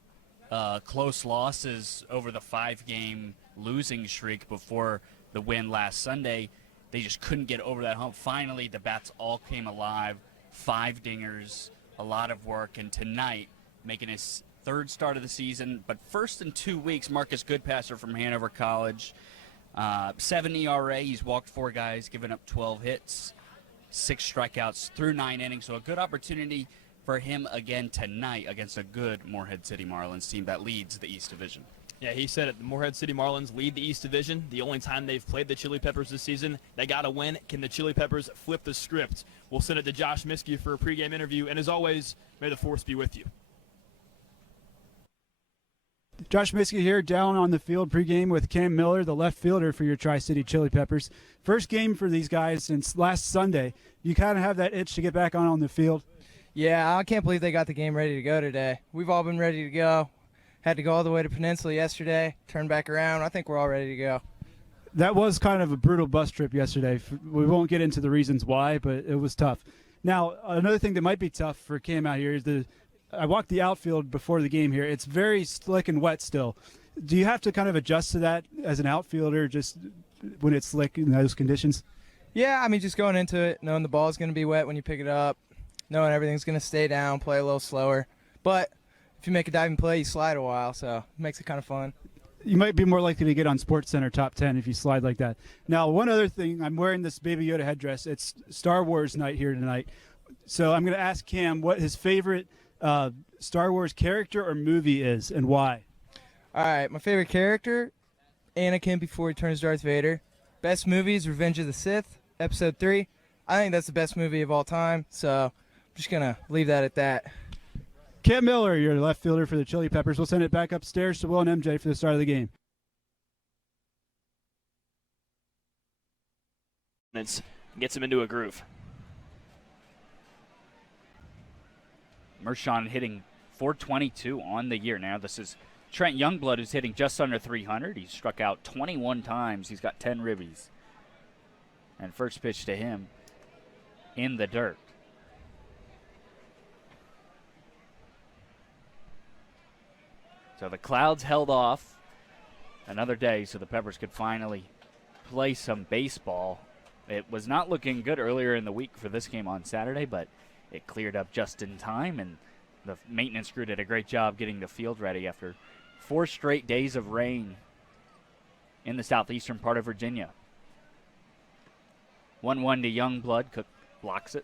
close losses over the 5-game losing streak before the win last Sunday, they just couldn't get over that hump. Finally, the bats all came alive. 5 dingers, a lot of work, and tonight, making his 3rd start of the season, but first in 2 weeks, Marcus Goodpasser from Hanover College. 7 ERA, he's walked 4 guys, given up 12 hits, 6 strikeouts through 9 innings, so a good opportunity for him again tonight against a good Morehead City Marlins team that leads the East Division. Yeah, he said it. The Morehead City Marlins lead the East Division. The only time they've played the Chili Peppers this season, they got to win. Can the Chili Peppers flip the script? We'll send it to Josh Miskey for a pregame interview. And as always, may the force be with you. Josh Miskey here, down on the field pregame with Cam Miller, the left fielder for your Tri-City Chili Peppers. First game for these guys since last Sunday. You kind of have that itch to get back on the field. Yeah, I can't believe they got the game ready to go today. We've all been ready to go. Had to go all the way to Peninsula yesterday, turn back around. I think we're all ready to go. That was kind of a brutal bus trip yesterday. We won't get into the reasons why, but it was tough. Now, another thing that might be tough for Cam out here is I walked the outfield before the game here. It's very slick and wet still. Do you have to kind of adjust to that as an outfielder just when it's slick in those conditions? Yeah, I mean, just going into it, knowing the ball's going to be wet when you pick it up, knowing everything's going to stay down, play a little slower. But if you make a diving play, you slide a while, so it makes it kind of fun. You might be more likely to get on SportsCenter top 10 if you slide like that. Now, one other thing, I'm wearing this Baby Yoda headdress. It's Star Wars night here tonight. So I'm going to ask Cam what his favorite Star Wars character or movie is and why. All right, my favorite character, Anakin before he turns Darth Vader. Best movie is Revenge of the Sith, Episode 3. I think that's the best movie of all time, so I'm just going to leave that at that. Cam Miller, your left fielder for the Chili Peppers. We'll send it back upstairs to Will and MJ for the start of the game. It gets him into a groove. Mershon hitting .422 on the year now. This is Trent Youngblood, who's hitting just under .300. He's struck out 21 times. He's got 10 ribbies. And first pitch to him in the dirt. So the clouds held off another day so the Peppers could finally play some baseball. It was not looking good earlier in the week for this game on Saturday, but it cleared up just in time, and the maintenance crew did a great job getting the field ready after 4 straight days of rain in the southeastern part of Virginia. 1-1 to Youngblood. Cook blocks it.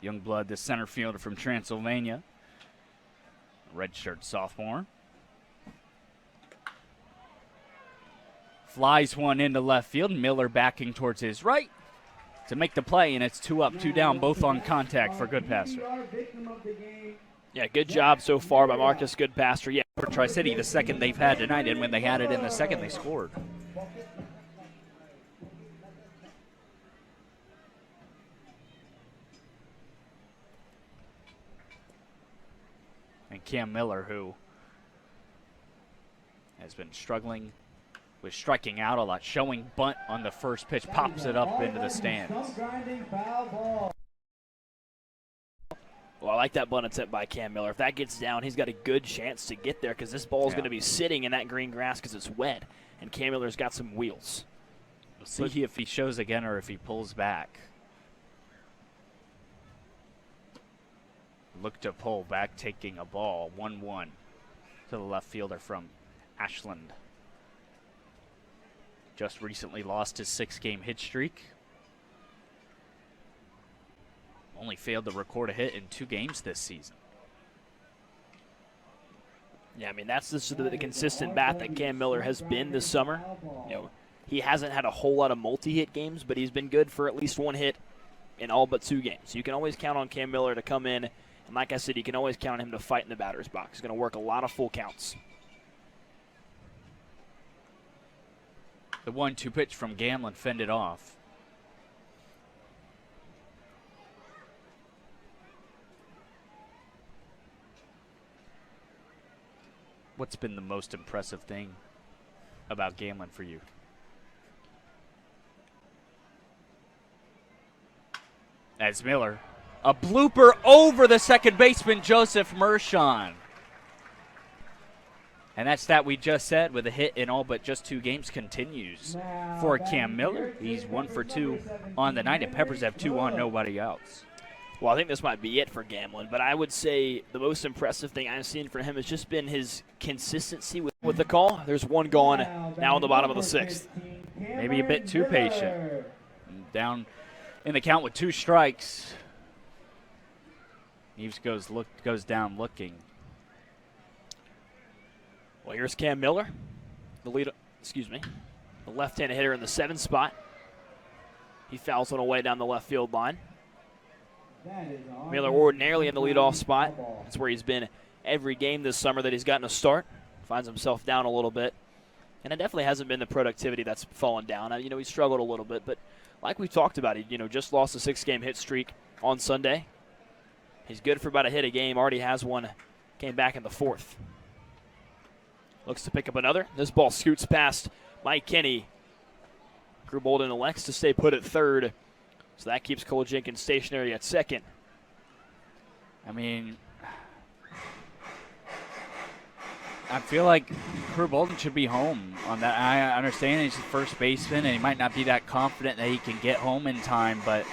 Youngblood, the center fielder from Transylvania. Redshirt sophomore. Flies one into left field. Miller backing towards his right. to make the play, and it's 2 up, 2 down, both on contact for Goodpaster. Yeah, good job so far by Marcus Goodpaster. Yeah, For Tri-City, the second they've had tonight, and when they had it in the second, they scored. And Cam Miller, who has been struggling with striking out a lot, showing bunt on the first pitch, pops it up into the stands. Well, I like that bunt attempt by Cam Miller. If that gets down, he's got a good chance to get there because this ball is going to be sitting in that green grass because it's wet, and Cam Miller's got some wheels. We'll see if he shows again or if he pulls back. Look to pull back, taking a ball, 1-1 to the left fielder from Ashland. Just recently lost his 6-game hit streak. Only failed to record a hit in 2 games this season. Yeah, I mean, that's the consistent bat that Cam Miller has been this summer. You know, he hasn't had a whole lot of multi-hit games, but he's been good for at least 1 hit in all but 2 games. So you can always count on Cam Miller to come in, and like I said, you can always count on him to fight in the batter's box. He's going to work a lot of full counts. The 1-2 pitch from Gamlin fended off. What's been the most impressive thing about Gamlin for you? As Miller, a blooper over the second baseman, Joseph Mershon. And that's that we just said with a hit in all but just 2 games continues for Cam Miller. He's 1 for 2 on the night, and Peppers have 2 on, nobody else. Well, I think this might be it for Gamlin, but I would say the most impressive thing I've seen from him has just been his consistency with the call. There's 1 gone now in the bottom of the 6th. Maybe a bit too patient. Down in the count with 2 strikes. Eves goes down looking. Well, here's Cam Miller, the left-handed hitter in the 7th spot. He fouls one away down the left field line. Miller ordinarily in the leadoff spot. That's where he's been every game this summer that he's gotten a start. Finds himself down a little bit. And it definitely hasn't been the productivity that's fallen down. You know, he struggled a little bit, but like we've talked about, he just lost a 6-game hit streak on Sunday. He's good for about a hit a game. Already has one. Came back in the 4th. Looks to pick up another. This ball scoots past Mike Kenny. Drew Bolden elects to stay put at 3rd. So that keeps Cole Jenkins stationary at 2nd. I mean, I feel like Drew Bolden should be home on that. I understand he's the first baseman, and he might not be that confident that he can get home in time, but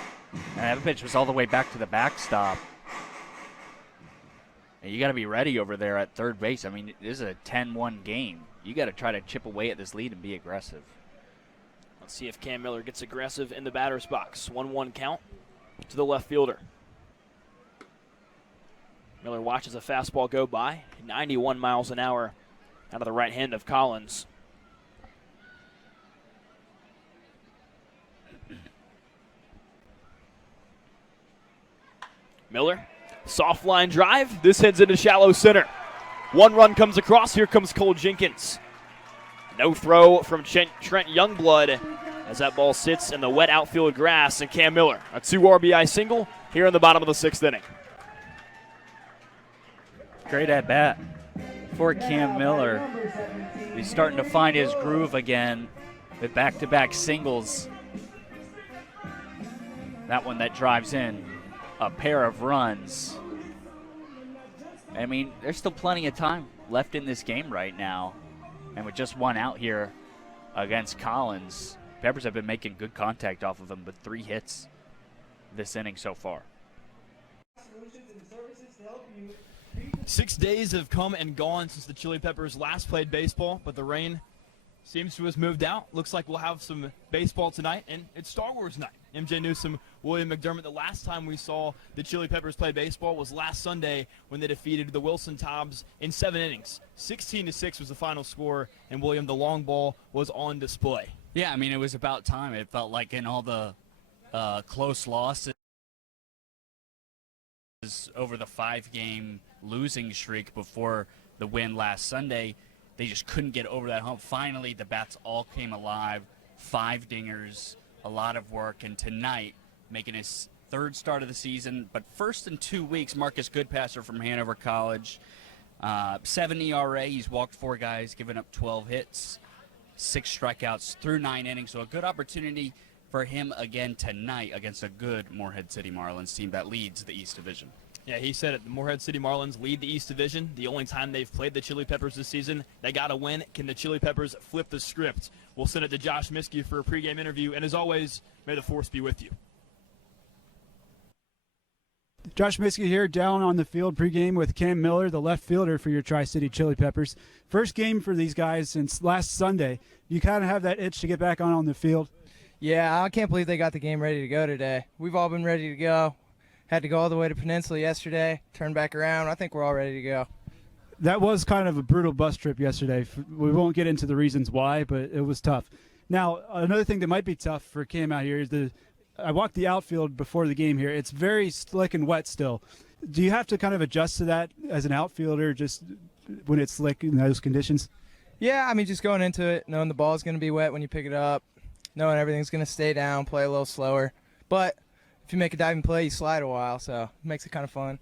that pitch was all the way back to the backstop. And you got to be ready over there at 3rd base. I mean, this is a 10-1 game. You got to try to chip away at this lead and be aggressive. Let's see if Cam Miller gets aggressive in the batter's box. 1-1 count to the left fielder. Miller watches a fastball go by. 91 miles an hour out of the right hand of Collins. Miller, soft line drive. This heads into shallow center. 1 run comes across. Here comes Cole Jenkins. No throw from Trent Youngblood as that ball sits in the wet outfield grass, and Cam Miller, a 2 RBI single here in the bottom of the 6th inning. Great at bat for Cam Miller. He's starting to find his groove again with back-to-back singles. That one that drives in a pair of runs. I mean, there's still plenty of time left in this game right now. And with just 1 out here against Collins, Peppers have been making good contact off of him, but 3 hits this inning so far. 6 days have come and gone since the Chili Peppers last played baseball, but the rain seems to have moved out. Looks like we'll have some baseball tonight, and it's Star Wars night. MJ Newsom, William McDermott. The last time we saw the Chili Peppers play baseball was last Sunday when they defeated the Wilson Tobbs in 7 innings. 16-6 was the final score, and William, the long ball, was on display. Yeah, I mean, it was about time. It felt like in all the close losses over the 5-game losing streak before the win last Sunday. They just couldn't get over that hump. Finally, the bats all came alive. 5 dingers, a lot of work, and tonight, making his 3rd start of the season, but first in 2 weeks, Marcus Goodpasser from Hanover College. 7 ERA, he's walked 4 guys, given up 12 hits, 6 strikeouts through 9 innings, so a good opportunity for him again tonight against a good Morehead City Marlins team that leads the East Division. Yeah, he said it. The Morehead City Marlins lead the East Division. The only time they've played the Chili Peppers this season, they got to win. Can the Chili Peppers flip the script? We'll send it to Josh Miskey for a pregame interview, and as always, may the force be with you. Josh Miskey here, down on the field pregame with Cam Miller, the left fielder for your Tri-City Chili Peppers. First game for these guys since last Sunday. You kind of have that itch to get back on the field. Yeah, I can't believe they got the game ready to go today. We've all been ready to go. Had to go all the way to Peninsula yesterday, turn back around. I think we're all ready to go. That was kind of a brutal bus trip yesterday. We won't get into the reasons why, but it was tough. Now, another thing that might be tough for Cam out here is I walked the outfield before the game here. It's very slick and wet still. Do you have to kind of adjust to that as an outfielder just when it's slick in those conditions? Yeah, I mean, just going into it, knowing the ball's going to be wet when you pick it up, knowing everything's going to stay down, play a little slower. But if you make a diving play, you slide a while, so it makes it kind of fun.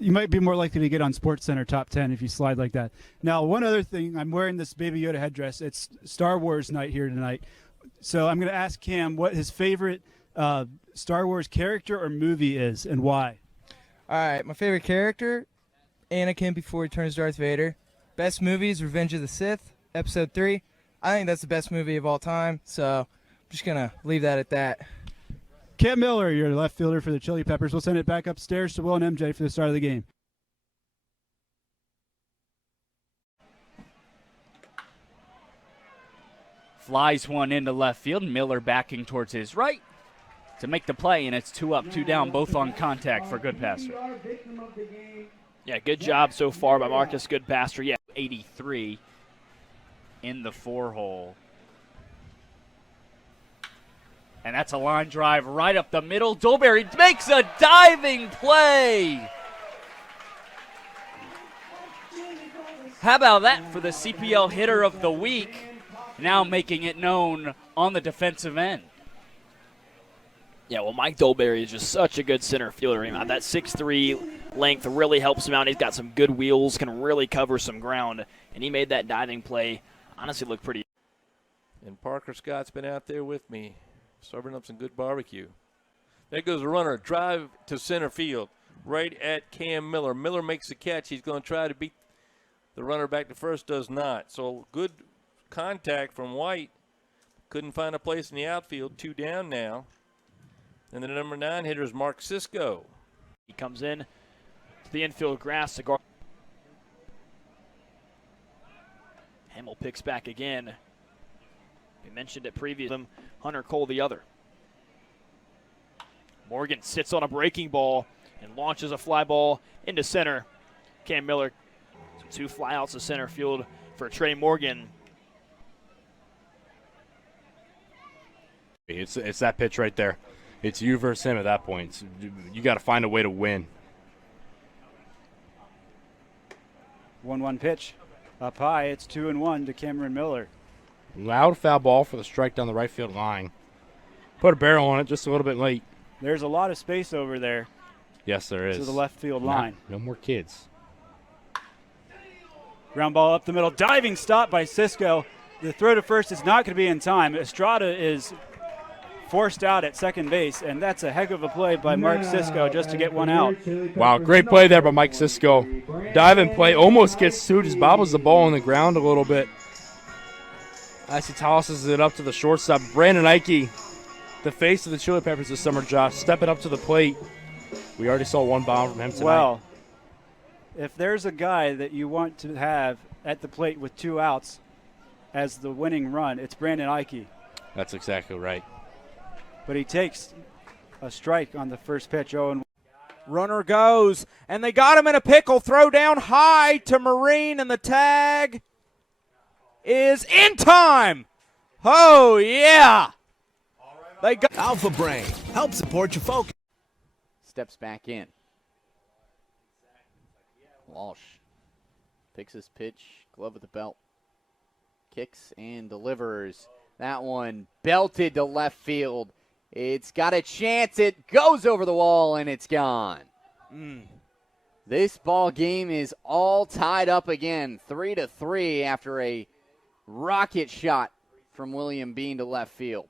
You might be more likely to get on SportsCenter top 10 if you slide like that. Now, one other thing, I'm wearing this Baby Yoda headdress. It's Star Wars night here tonight. So I'm going to ask Cam what his favorite Star Wars character or movie is and why. All right, my favorite character, Anakin before he turns Darth Vader. Best movie is Revenge of the Sith, Episode 3. I think that's the best movie of all time, so I'm just going to leave that at that. Cam Miller, your left fielder for the Chili Peppers. We'll send it back upstairs to Will and MJ for the start of the game. Flies one into left field. Miller backing towards his right to make the play, and it's 2 up, 2 down, both on contact for Goodpasser. Yeah, good job so far by Marcus Goodpasser. Yeah, 83 in the 4-hole. And that's a line drive right up the middle. Dolberry makes a diving play. How about that for the CPL hitter of the week? Now making it known on the defensive end. Yeah, well, Mike Dolberry is just such a good center fielder. That 6'3" length really helps him out. He's got some good wheels, can really cover some ground, and he made that diving play honestly look pretty. And Parker Scott's been out there with me, serving up some good barbecue. There goes a runner, drive to center field, right at Cam Miller. Miller makes the catch. He's going to try to beat the runner back to first, does not. So good contact from White. Couldn't find a place in the outfield. 2 down now. And the number 9 hitter is Mark Cisco. He comes in to the infield grass. Hamill picks back again. We mentioned it previously. Hunter Cole the other. Morgan sits on a breaking ball and launches a fly ball into center. Cam Miller, 2 flyouts to center field for Trey Morgan. It's that pitch right there. It's you versus him at that point. You got to find a way to win. 1-1 pitch. Up high, it's 2-1 to Cameron Miller. Loud foul ball for the strike down the right field line. Put a barrel on it just a little bit late. There's a lot of space over there. Yes, there is. To the left field line. No more kids. Ground ball up the middle. Diving stop by Cisco. The throw to first is not going to be in time. Estrada is forced out at second base, and that's a heck of a play by Mark Cisco just to get one out. Wow, great play there by Mike Cisco. Dive and play, almost gets sued, just bobbles the ball on the ground a little bit. As he tosses it up to the shortstop. Brandon Ike, the face of the Chili Peppers this summer, Josh, stepping up to the plate. We already saw one bomb from him tonight. Well, if there's a guy that you want to have at the plate with 2 outs as the winning run, it's Brandon Ike. That's exactly right. But he takes a strike on the first pitch. 0-1. Runner goes, and they got him in a pickle. Throw down high to Marine, and the tag is in time. Oh, yeah. They go. Alpha Brain. Help support your focus. Steps back in. Walsh picks his pitch, glove at the belt, kicks and delivers. That one belted to left field. It's got a chance. It goes over the wall, and it's gone. This ball game is all tied up again, 3-3 after a rocket shot from William Bean to left field.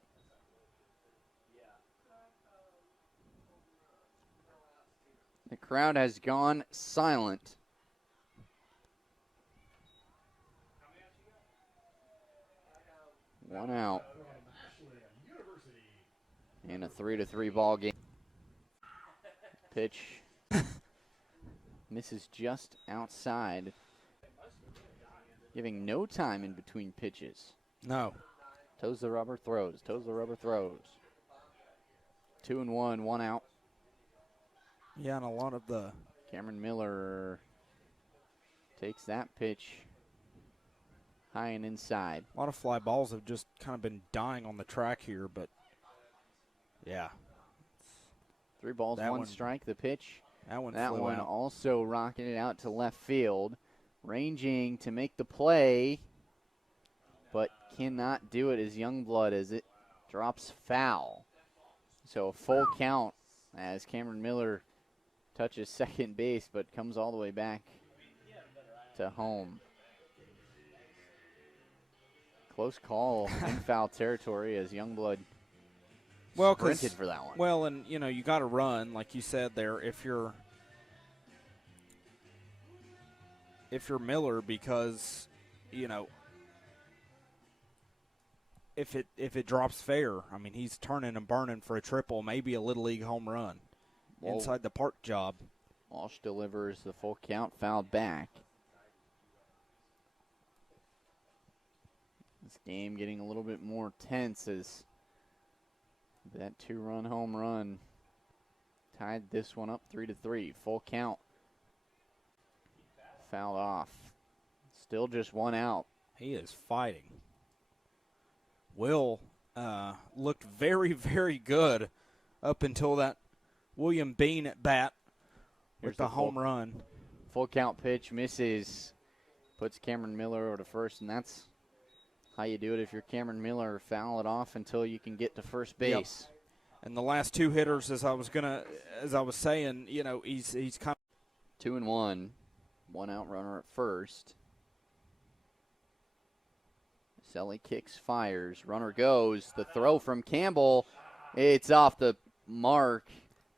The crowd has gone silent. One out. And a 3-3 ball game. Pitch misses just outside, giving no time in between pitches. No. Toes the rubber, throws. Toes the rubber, throws. 2-1, one out. Yeah, and a lot of the Cameron Miller takes that pitch high and inside. A lot of fly balls have just kind of been dying on the track here, but yeah. 3 balls, That one one- strike. The pitch. That one That flew one out. also rocketed out to left field, ranging to make the play, but cannot do it as Youngblood as it drops foul. So a full count as Cameron Miller touches second base, but comes all the way back to home. Close call in foul territory as Youngblood sprinted for that one. Well, and you know, you got to run, like you said there, if you're Miller, because you know, if it drops fair, I mean, he's turning and burning for a triple, maybe a little league home run. Whoa. Inside the park job. Walsh delivers the full count, fouled back. This game getting a little bit more tense as that 2-run home run tied this one up 3-3. Full count. Fouled off. Still just one out. He is fighting. Will looked very, very good up until that William Bean at bat with the home run. Full count pitch misses. Puts Cameron Miller over to first, and that's how you do it if you're Cameron Miller. Foul it off until you can get to first base. Yep. And the last 2 hitters, as I was saying, you know, he's kind of 2-1. One out runner at first. Selly kicks, fires. Runner goes. The throw from Campbell. It's off the mark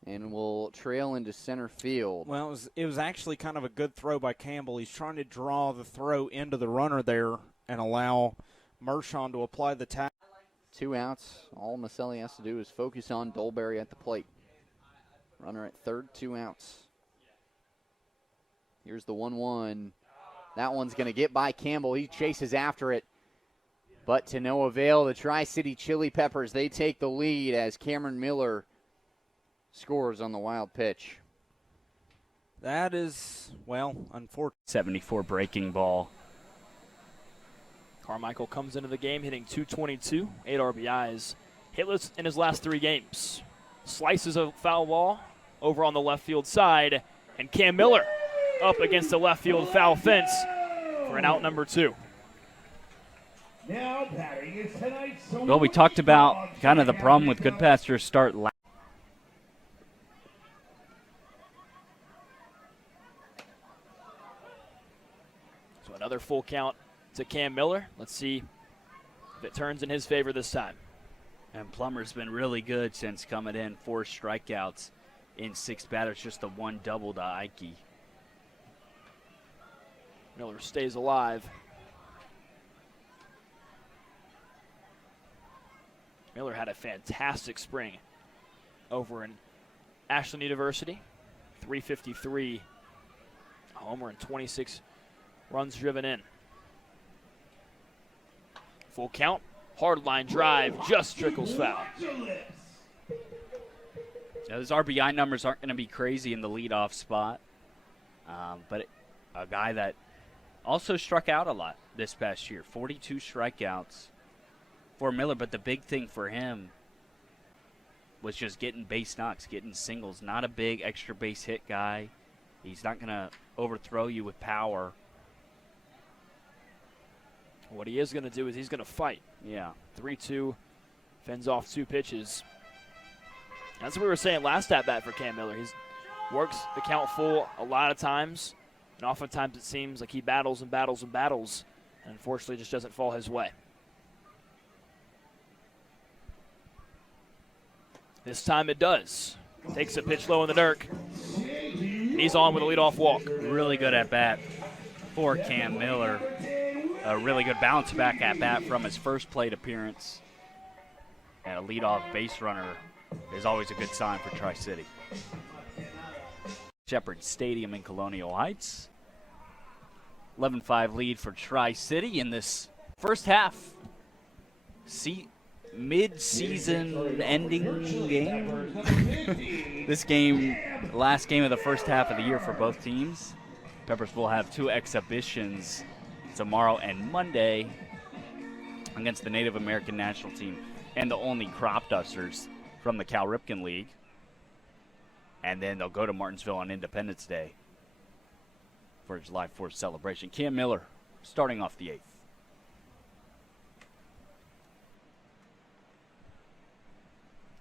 and will trail into center field. Well, it was actually kind of a good throw by Campbell. He's trying to draw the throw into the runner there and allow Mershon to apply the tackle. 2 outs. All Maselli has to do is focus on Dolberry at the plate. Runner at third, 2 outs. Here's the 1-1. That one's going to get by Campbell. He chases after it, but to no avail. The Tri-City Chili Peppers, they take the lead as Cameron Miller scores on the wild pitch. That is, well, unfortunate. 74 breaking ball. Carmichael comes into the game hitting .222, 8 RBIs, hitless in his last 3 games. Slices a foul ball over on the left field side, and Cam Miller up against the left field foul fence for an out number 2. Now batting is tonight's Well, we talked about kind of the problem with Goodpaster's start last. So another full count to Cam Miller. Let's see if it turns in his favor this time. And Plummer's been really good since coming in. 4 strikeouts in 6 batters, just the 1 double to Ike. Miller stays alive. Miller had a fantastic spring over in Ashland University. 353 homer and 26 runs driven in. Full count, hard line drive, just trickles foul. Now, those RBI numbers aren't going to be crazy in the leadoff spot, but a guy that also struck out a lot this past year, 42 strikeouts for Miller. But the big thing for him was just getting base knocks, getting singles. Not a big extra base hit guy. He's not going to overthrow you with power. What he is going to do is he's going to fight. Yeah. 3-2, fends off 2 pitches. That's what we were saying last at-bat for Cam Miller. He works the count full a lot of times, and oftentimes it seems like he battles and battles and battles, and unfortunately just doesn't fall his way. This time it does. Takes a pitch low in the dirt. And he's on with a leadoff walk. Really good at bat for Cam Miller. A really good bounce back at bat from his first plate appearance. And a leadoff base runner is always a good sign for Tri-City. Shepherd Stadium in Colonial Heights. 11-5 lead for Tri-City in this first half. Mid-season ending game. This game, last game of the first half of the year for both teams. Peppers will have 2 exhibitions tomorrow and Monday against the Native American national team and the only crop dusters from the Cal Ripken League. And then they'll go to Martinsville on Independence Day for a July 4th celebration. Cam Miller starting off the 8th.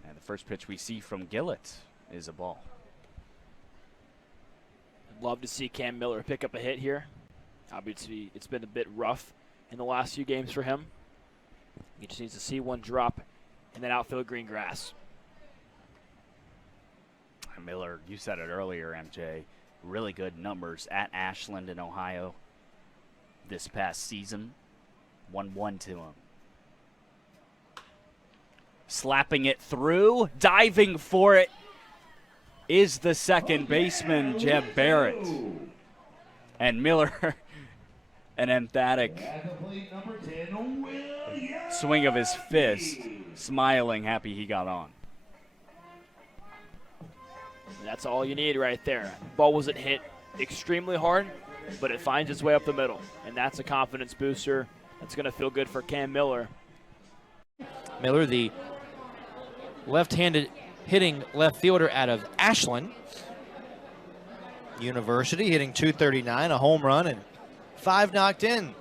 And the first pitch we see from Gillett is a ball. I'd love to see Cam Miller pick up a hit here. Obviously, it's been a bit rough in the last few games for him. He just needs to see one drop in that outfield green grass. Miller, you said it earlier, MJ. Really good numbers at Ashland in Ohio this past season. 1-1 to him. Slapping it through, diving for it is the second baseman, Jeb Barrett. And Miller, an emphatic swing of his fist, smiling, happy he got on. That's all you need right there. Ball wasn't hit extremely hard, but it finds its way up the middle, and that's a confidence booster. That's going to feel good for Cam Miller. Miller, the left-handed hitting left fielder out of Ashland University, hitting .239, a home run, and 5 knocked in.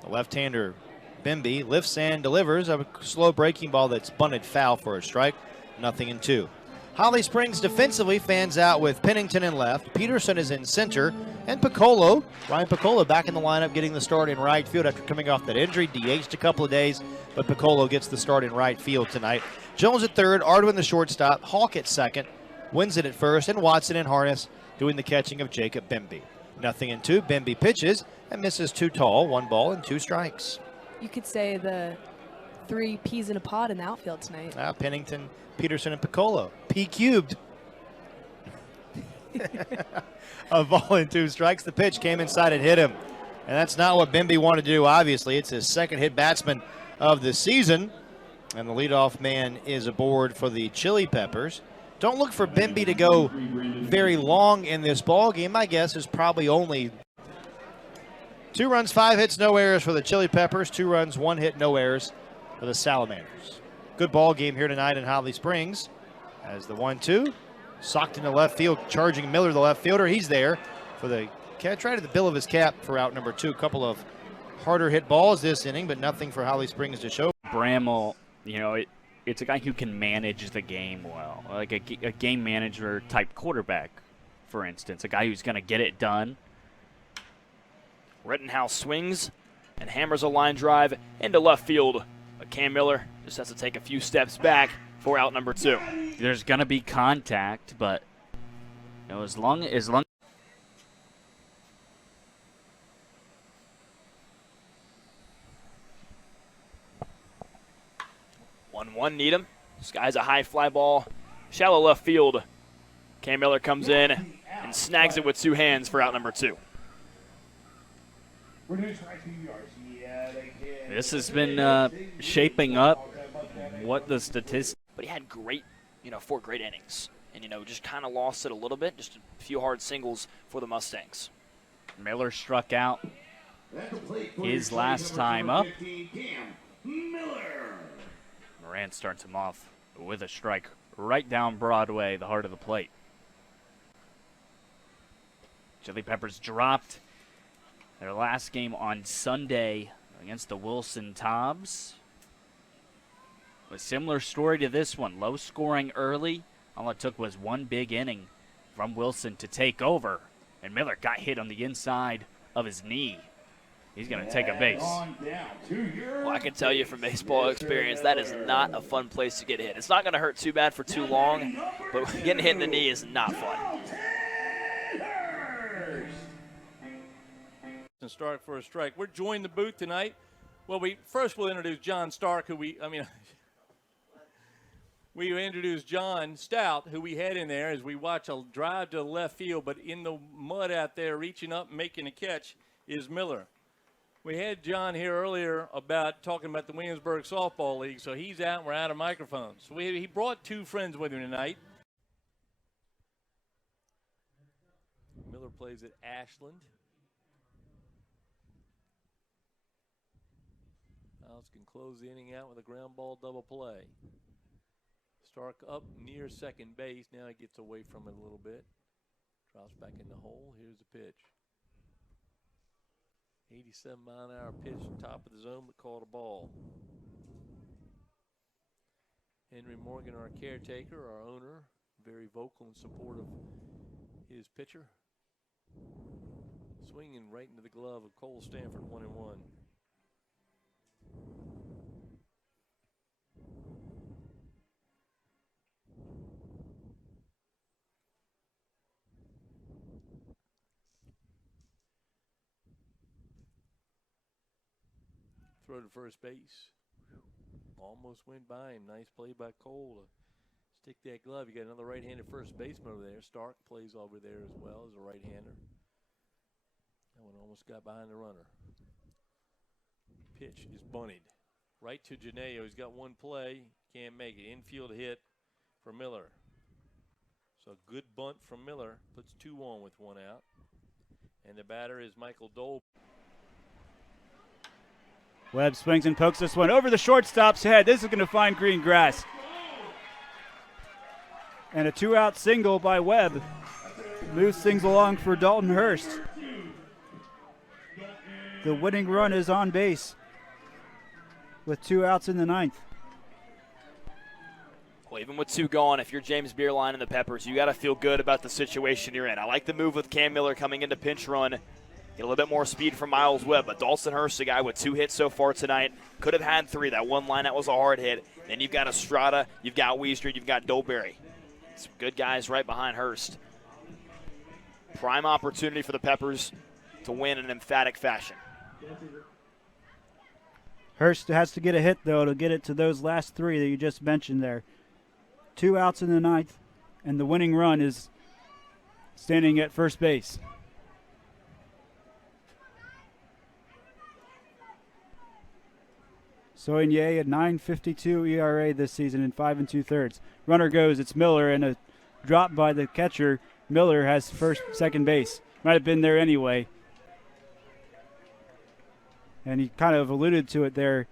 The left-hander, Bimby, lifts and delivers a slow breaking ball that's bunted foul for a strike. 0-2. Holly Springs defensively fans out with Pennington in left. Peterson is in center. And Piccolo, Ryan Piccolo, back in the lineup, getting the start in right field after coming off that injury. DH'd a couple of days, but Piccolo gets the start in right field tonight. Jones at third, Ardwin the shortstop, Hawk at second, Winsett at first, and Watson in harness doing the catching of Jacob Bimby. 0-2. Bimby pitches and misses too tall. 1 ball and 2 strikes. You could say the 3 peas in a pod in the outfield tonight. Pennington, Peterson, and Piccolo. P cubed. A ball and 2 strikes. The pitch came inside and hit him. And that's not what Bimby wanted to do, obviously. It's his second hit batsman of the season. And the leadoff man is aboard for the Chili Peppers. Don't look for Bimby to go very long in this ball game. My guess is probably only 2 runs, 5 hits, no errors for the Chili Peppers. 2 runs, 1 hit, no errors for the Salamanders. Good ball game here tonight in Holly Springs. As the 1-2, socked into left field, charging Miller, the left fielder. He's there for the catch right at the bill of his cap for out number 2. A couple of harder hit balls this inning, but nothing for Holly Springs to show. Bramall, you know, it's a guy who can manage the game well, like a game manager type quarterback, for instance, a guy who's going to get it done. Rittenhouse swings and hammers a line drive into left field. But Cam Miller just has to take a few steps back for out number 2. There's going to be contact, but you know, as long 1-1 Needham. This guy's a high fly ball, shallow left field. Cam Miller comes in and snags it with 2 hands for out number 2. This has been shaping up what the statistics. But he had great, 4 great innings. And, just kind of lost it a little bit. Just a few hard singles for the Mustangs. Miller struck out his last time up. Moran starts him off with a strike right down Broadway, the heart of the plate. Chili Peppers dropped their last game on Sunday against the Wilson Tobbs. A similar story to this one. Low scoring early. All it took was one big inning from Wilson to take over. And Miller got hit on the inside of his knee. He's going to take a base. Well, I can tell you from baseball experience, that is not a fun place to get hit. It's not going to hurt too bad for too long, but getting hit in the knee is not fun. And Stark for a strike. We're joined the booth tonight. Well, we'll introduce John Stark, we introduced John Stout, who we had in there as we watch a drive to the left field, but in the mud out there, reaching up and making a catch is Miller. We had John here earlier talking about the Williamsburg Softball League, so he's out and we're out of microphones. So he brought two friends with him tonight. Miller plays at Ashland. Miles can close the inning out with a ground ball double play. Stark up near second base. Now he gets away from it a little bit. Drops back in the hole. Here's the pitch. 87-mile-an-hour pitch, top of the zone, but called a ball. Henry Morgan, our caretaker, our owner, very vocal in support of his pitcher. Swinging right into the glove of Cole Stanford, 1-1. Throw to first base. Almost went by him. Nice play by Cole to stick that glove. You got another right-handed first baseman over there. Stark plays over there as well as a right-hander. That one almost got behind the runner. Pitch is bunted. Right to Janeo. He's got one play. Can't make it. Infield hit for Miller. So a good bunt from Miller. Puts 2 on with 1 out. And the batter is Michael Dole. Webb swings and pokes this one over the shortstop's head. This is going to find green grass. And a 2-out single by Webb moves things along for Dalton Hurst. The winning run is on base with 2 outs in the 9th. Well, even with 2 gone, if you're James Bierlein and the Peppers, you got to feel good about the situation you're in. I like the move with Cam Miller coming into pinch run. Get a little bit more speed from Miles Webb, but Dalton Hurst, a guy with 2 hits so far tonight, could have had 3. That one line, that was a hard hit. Then you've got Estrada, you've got Wiesner, you've got Dolberry. Some good guys right behind Hurst. Prime opportunity for the Peppers to win in an emphatic fashion. Hurst has to get a hit, though, to get it to those last 3 that you just mentioned there. 2 outs in the 9th, and the winning run is standing at first base. Soigné at 9.52 ERA this season in 5 2/3. Runner goes, it's Miller, and a drop by the catcher. Miller has second base. Might have been there anyway. And he kind of alluded to it there,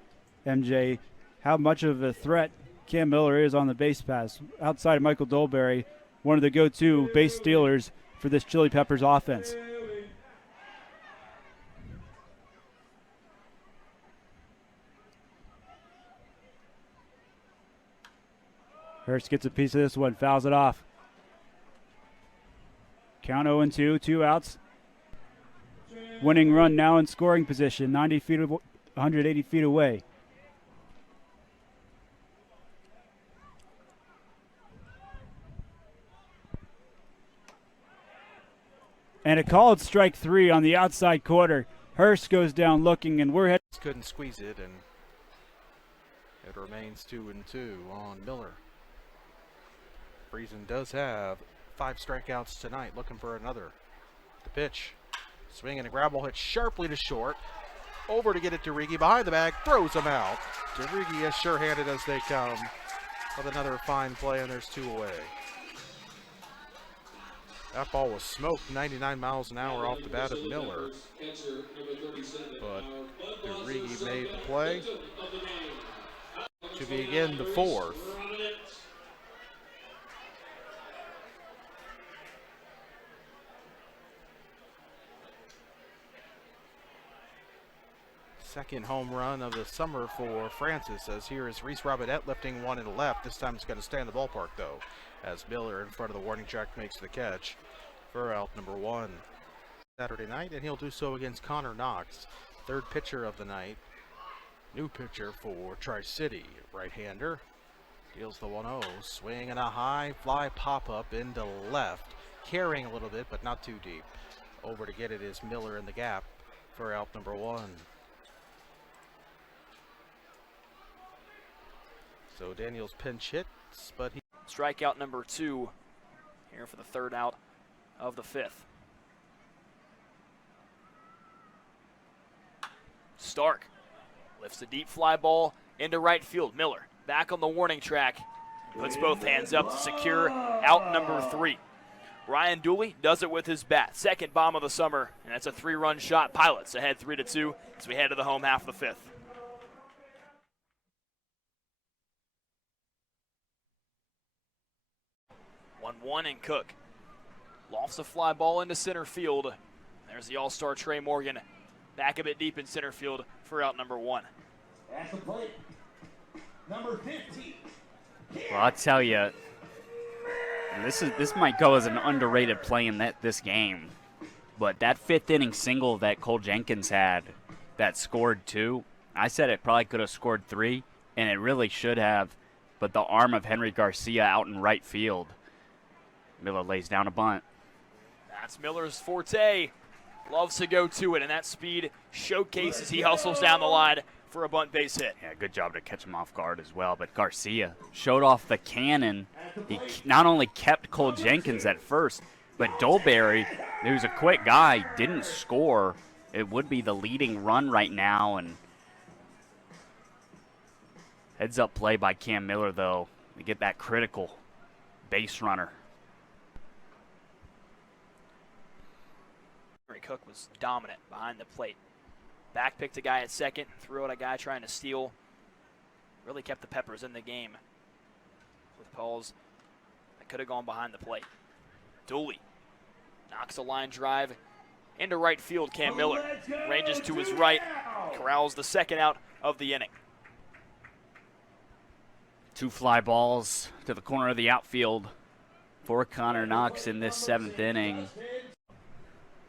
MJ, how much of a threat Cam Miller is on the base pass. Outside of Michael Dolberry, one of the go-to base stealers for this Chili Peppers offense. Hurst gets a piece of this one, fouls it off. Count 0-2, 2 outs. Winning run now in scoring position, 180 feet away. And a called strike 3 on the outside corner. Hurst goes down looking, and we're heading. Couldn't squeeze it, and it remains 2-2 on Miller. Friesen does have 5 strikeouts tonight, looking for another. The pitch, swing and a grab ball hit sharply to short. Over to get it to Rigi, behind the bag, throws him out. Rigi as sure-handed as they come with another fine play, and there's 2 away. That ball was smoked 99 miles an hour off the bat of Miller. But Rigi made the play to begin the 4th. Second home run of the summer for Francis, as here is Reese Robinette lifting one in the left. This time it's going to stay in the ballpark, though, as Miller in front of the warning track makes the catch for out number 1. Saturday night, and he'll do so against Connor Knox, third pitcher of the night. New pitcher for Tri-City, right-hander. Deals the 1-0, swing and a high fly pop-up into left. Carrying a little bit, but not too deep. Over to get it is Miller in the gap for out number 1. So Daniels pinch hits, but he... Strikeout number 2 here for the third out of the 5th. Stark lifts a deep fly ball into right field. Miller back on the warning track. Puts both hands up to secure out number 3. Ryan Dooley does it with his bat. Second bomb of the summer, and that's a 3-run shot. Pilots ahead 3-2 as we head to the home half of the 5th. 1-1 and Cook lofts a fly ball into center field. There's the all-star Trey Morgan back a bit deep in center field for out number 1. At the plate, number 15. Well, I'll tell you, this might go as an underrated play in this game, but that 5th inning single that Cole Jenkins had that scored 2, I said it probably could have scored 3, and it really should have, but the arm of Henry Garcia out in right field. Miller lays down a bunt. That's Miller's forte. Loves to go to it, and that speed showcases he hustles down the line for a bunt base hit. Yeah, good job to catch him off guard as well. But Garcia showed off the cannon. He not only kept Cole Jenkins at first, but Dolberry, who's a quick guy, didn't score. It would be the leading run right now. And heads up play by Cam Miller, though, to get that critical base runner. Cook was dominant behind the plate. Back picked a guy at second, threw out a guy trying to steal. Really kept the Peppers in the game with calls that could have gone behind the plate. Dooley knocks a line drive into right field. Cam Miller ranges to his right, corrals the second out of the inning. 2 fly balls to the corner of the outfield for Connor Knox in this 7th inning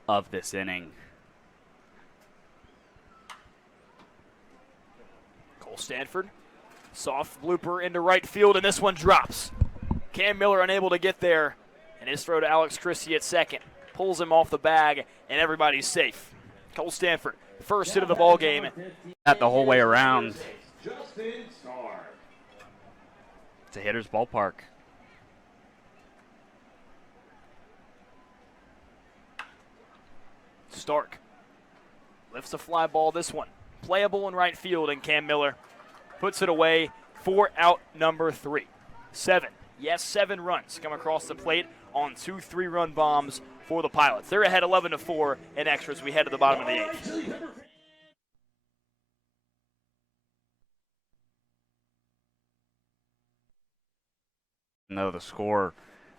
of this inning. Cole Stanford, soft blooper into right field, and this one drops. Cam Miller unable to get there, and his throw to Alex Christie at second pulls him off the bag, and everybody's safe. Cole Stanford, first hit of the ball game. At the whole way around. It's a hitter's ballpark. Stark lifts a fly ball, this one playable in right field, and Cam Miller puts it away for out number 3. 7 runs come across the plate on 2 3-run bombs for the Pilots. They're ahead 11-4 in extras. We head to the bottom of the 8th. No, the score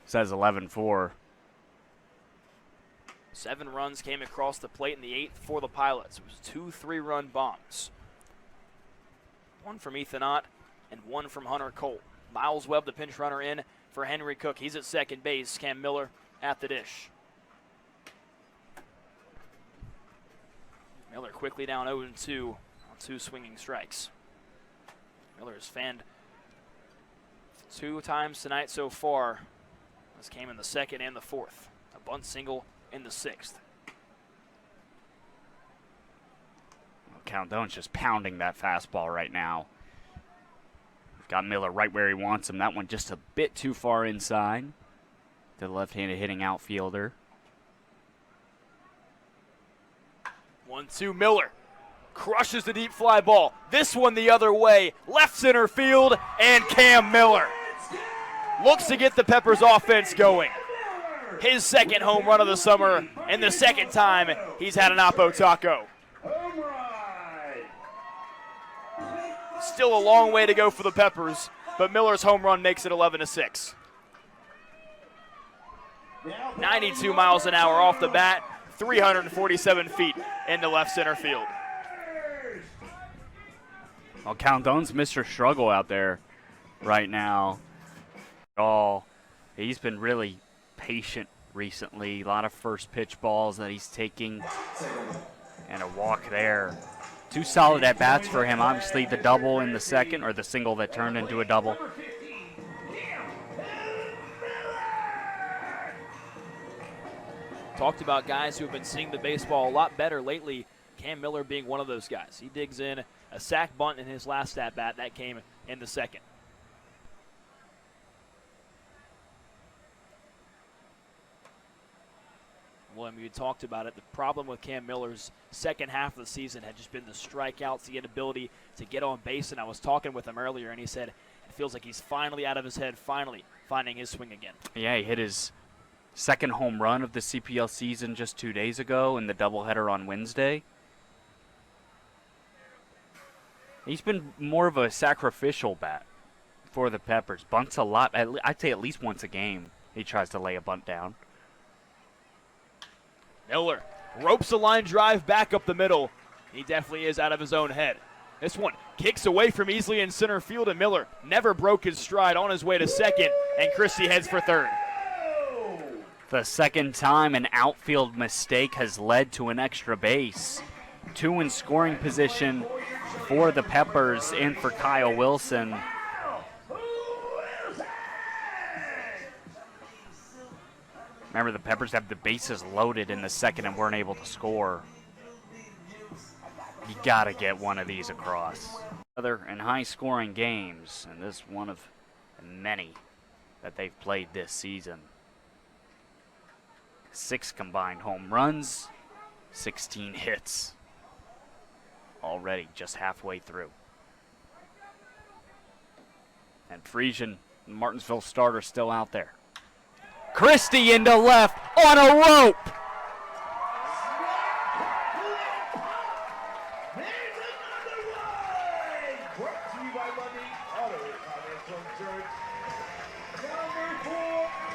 says 11-4. 7 runs came across the plate in the 8th for the Pilots. It was 2 3-run bombs. 1 from Ethan Ott and 1 from Hunter Cole. Miles Webb, the pinch runner, in for Henry Cook. He's at second base. Cam Miller at the dish. Miller quickly down 0-2 on 2 swinging strikes. Miller has fanned 2 times tonight so far. This came in the 2nd and the 4th. A bunt single in the 6th. Countdown's just pounding that fastball right now. Got Miller right where he wants him. That one just a bit too far inside to the left-handed hitting outfielder. 1-2 Miller crushes the deep fly ball. This one the other way, left center field, and Cam Miller looks to get the Peppers offense going. His 2nd home run of the summer, and the 2nd time he's had an Oppo Taco. Still a long way to go for the Peppers, but Miller's home run makes it 11-6. 92 miles an hour off the bat, 347 feet into left center field. Well, Caldone's Mr. Struggle out there right now. He's been really patient recently. A lot of first pitch balls that he's taking. And a walk there. 2 solid at-bats for him. Obviously the double in the second, or the single that turned into a double. Talked about guys who have been seeing the baseball a lot better lately. Cam Miller being one of those guys. He digs in a sac bunt in his last at-bat. That came in the second. William, you talked about it. The problem with Cam Miller's second half of the season had just been the strikeouts, the inability to get on base. And I was talking with him earlier, and he said it feels like he's finally out of his head, finally finding his swing again. Yeah, he hit his second home run of the CPL season just 2 days ago in the doubleheader on Wednesday. He's been more of a sacrificial bat for the Peppers. Bunts a lot. I'd say at least once a game he tries to lay a bunt down. Miller ropes a line drive back up the middle. He definitely is out of his own head. This one kicks away from easily in center field, and Miller never broke his stride on his way to second, and Christie heads for third. The second time an outfield mistake has led to an extra base. 2 in scoring position for the Peppers and for Kyle Wilson. Remember, the Peppers have the bases loaded in the second and weren't able to score. You got to get one of these across. Other and high-scoring games, and this one of many that they've played this season. 6 combined home runs, 16 hits. Already just halfway through. And Friesian, Martinsville starter, still out there. Christie into left on a rope.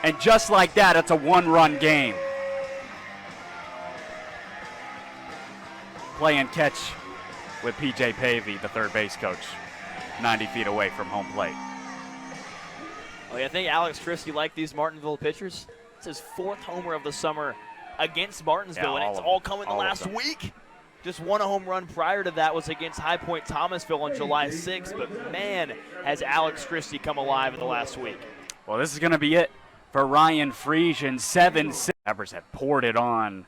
And just like that, it's a 1-run game. Play and catch with P.J. Pavey, the third base coach, 90 feet away from home plate. Oh, yeah, I think Alex Christie liked these Martinsville pitchers. It's his 4th homer of the summer against Martinsville, and it's all come in the last week. Just one home run prior to that was against High Point Thomasville on July 6th, but man, has Alex Christie come alive in the last week. Well, this is going to be it for Ryan Friesian. 7-6. Peppers have poured it on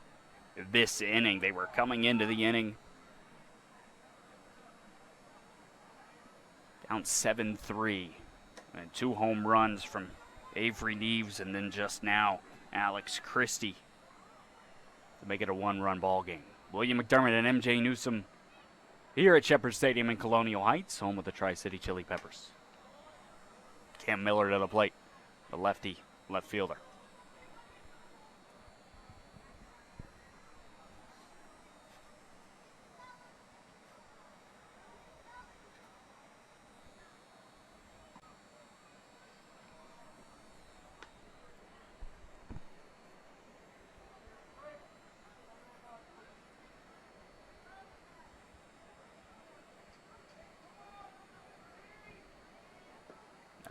this inning. They were coming into the inning down 7-3. And 2 home runs from Avery Neves, and then just now Alex Christie to make it a 1-run ball game. William McDermott and MJ Newsom here at Shepherd Stadium in Colonial Heights, home of the Tri-City Chili Peppers. Cam Miller to the plate, the lefty left fielder.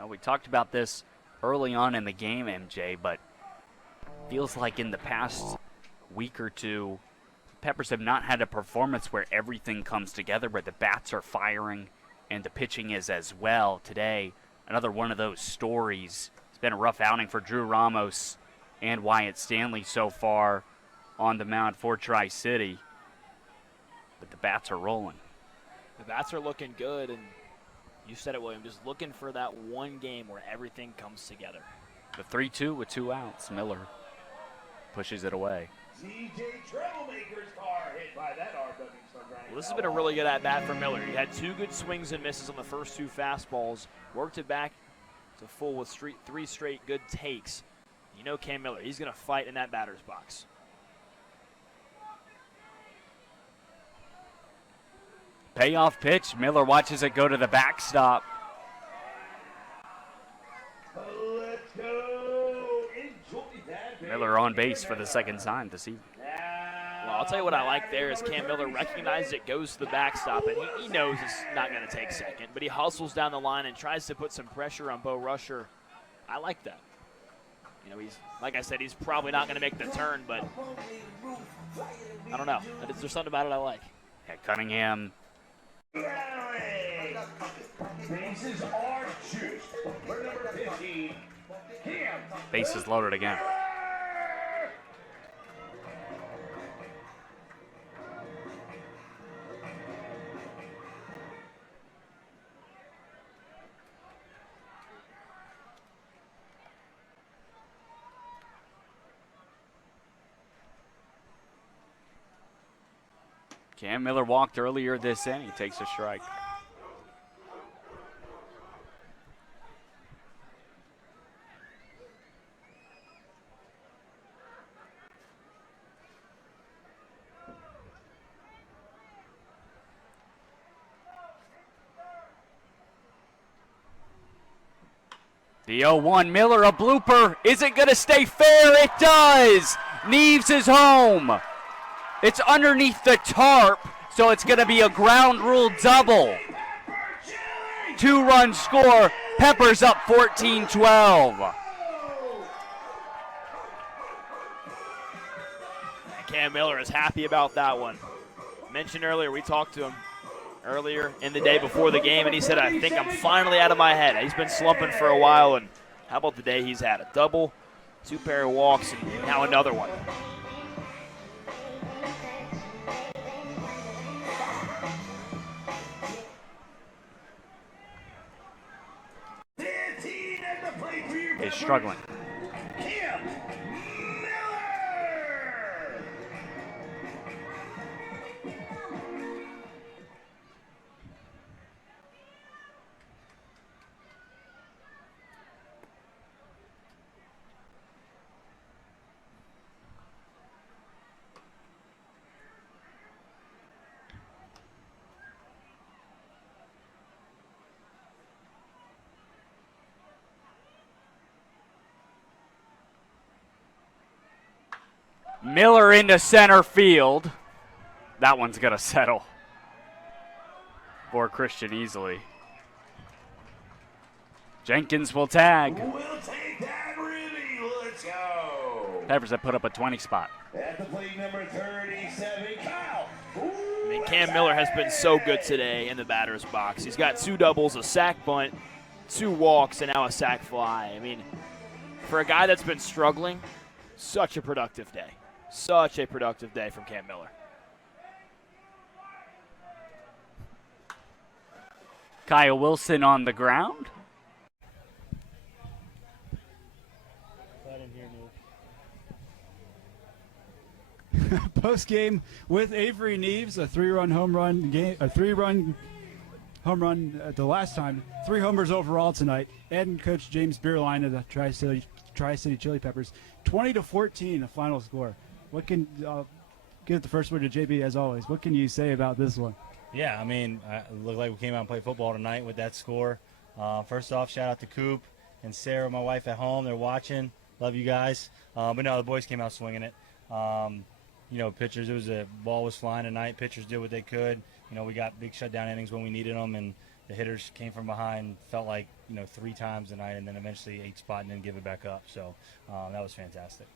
We talked about this early on in the game, MJ, but feels like in the past week or two, Peppers have not had a performance where everything comes together, where the bats are firing and the pitching is as well. Today, another one of those stories. It's been a rough outing for Drew Ramos and Wyatt Stanley so far on the mound for Tri-City, but the bats are rolling. The bats are looking good, and you said it, William, just looking for that one game where everything comes together. The 3-2 with 2 outs. Miller pushes it away. Well, this has been a really good at-bat for Miller. He had 2 good swings and misses on the first 2 fastballs, worked it back to full with 3 straight good takes. You know Cam Miller, he's going to fight in that batter's box. Payoff pitch. Miller watches it go to the backstop. Miller on base for the second time this evening. Well, I'll tell you what I like there is Cam Miller recognizes it, goes to the backstop, and he knows it's not going to take second, but he hustles down the line and tries to put some pressure on Bo Rusher. I like that. You know, he's, like I said, he's probably not going to make the turn, but I don't know. There's something about it I like. Yeah, Cunningham. Bases are juiced. For number 15, Cam. Bases loaded again. Cam Miller walked earlier this inning. He takes a strike. The 0-1 Miller, a blooper. Is it going to stay fair? It does. Neves is home. It's underneath the tarp, so it's going to be a ground rule double. 2-run score. Peppers up 14-12. Cam Miller is happy about that one. Mentioned earlier, we talked to him earlier in the day before the game, and he said, I think I'm finally out of my head. He's been slumping for a while, and how about the day he's had? A double, 2 pair of walks, and now another one. Is struggling. Miller into center field. That one's going to settle for Christian easily. Jenkins will tag. We'll take that, really. Let's go. Peppers have put up a 20 spot. At the plate, number 37, Kyle. I mean, Cam Miller has been so good today in the batter's box. He's got 2 doubles, a sac bunt, 2 walks, and now a sac fly. I mean, for a guy that's been struggling, such a productive day. Such a productive day from Cam Miller. Kyle Wilson on the ground. Post game with Avery Neves, a 3-run home run game, a 3-run home run the last time, 3 homers overall tonight, and Coach James Beerline of the Tri-City Chili Peppers. 20-14, the final score. What can give the first word to JB as always? What can you say about this one? Yeah, I mean, it looked like we came out and played football tonight with that score. First off, shout out to Coop and Sarah, my wife at home. They're watching. Love you guys. But no, the boys came out swinging it. You know, pitchers, ball was flying tonight. Pitchers did what they could. You know, we got big shutdown innings when we needed them, and the hitters came from behind, felt like, 3 times tonight, and then eventually 8 spot and then give it back up. So that was fantastic.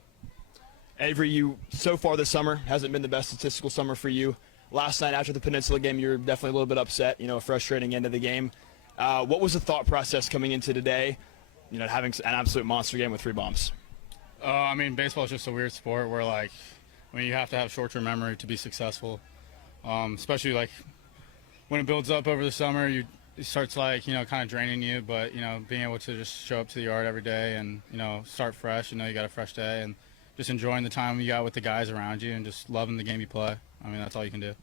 Avery, you so far this summer hasn't been the best statistical summer for you. Last night after the Peninsula game, you were definitely a little bit upset, a frustrating end of the game. What was the thought process coming into today, having an absolute monster game with 3 bombs? I mean, baseball is just a weird sport where, you have to have short-term memory to be successful, especially, when it builds up over the summer, it starts, kind of draining you, but, being able to just show up to the yard every day and, start fresh, you got a fresh day, and just enjoying the time you got with the guys around you and just loving the game you play. I mean, that's all you can do.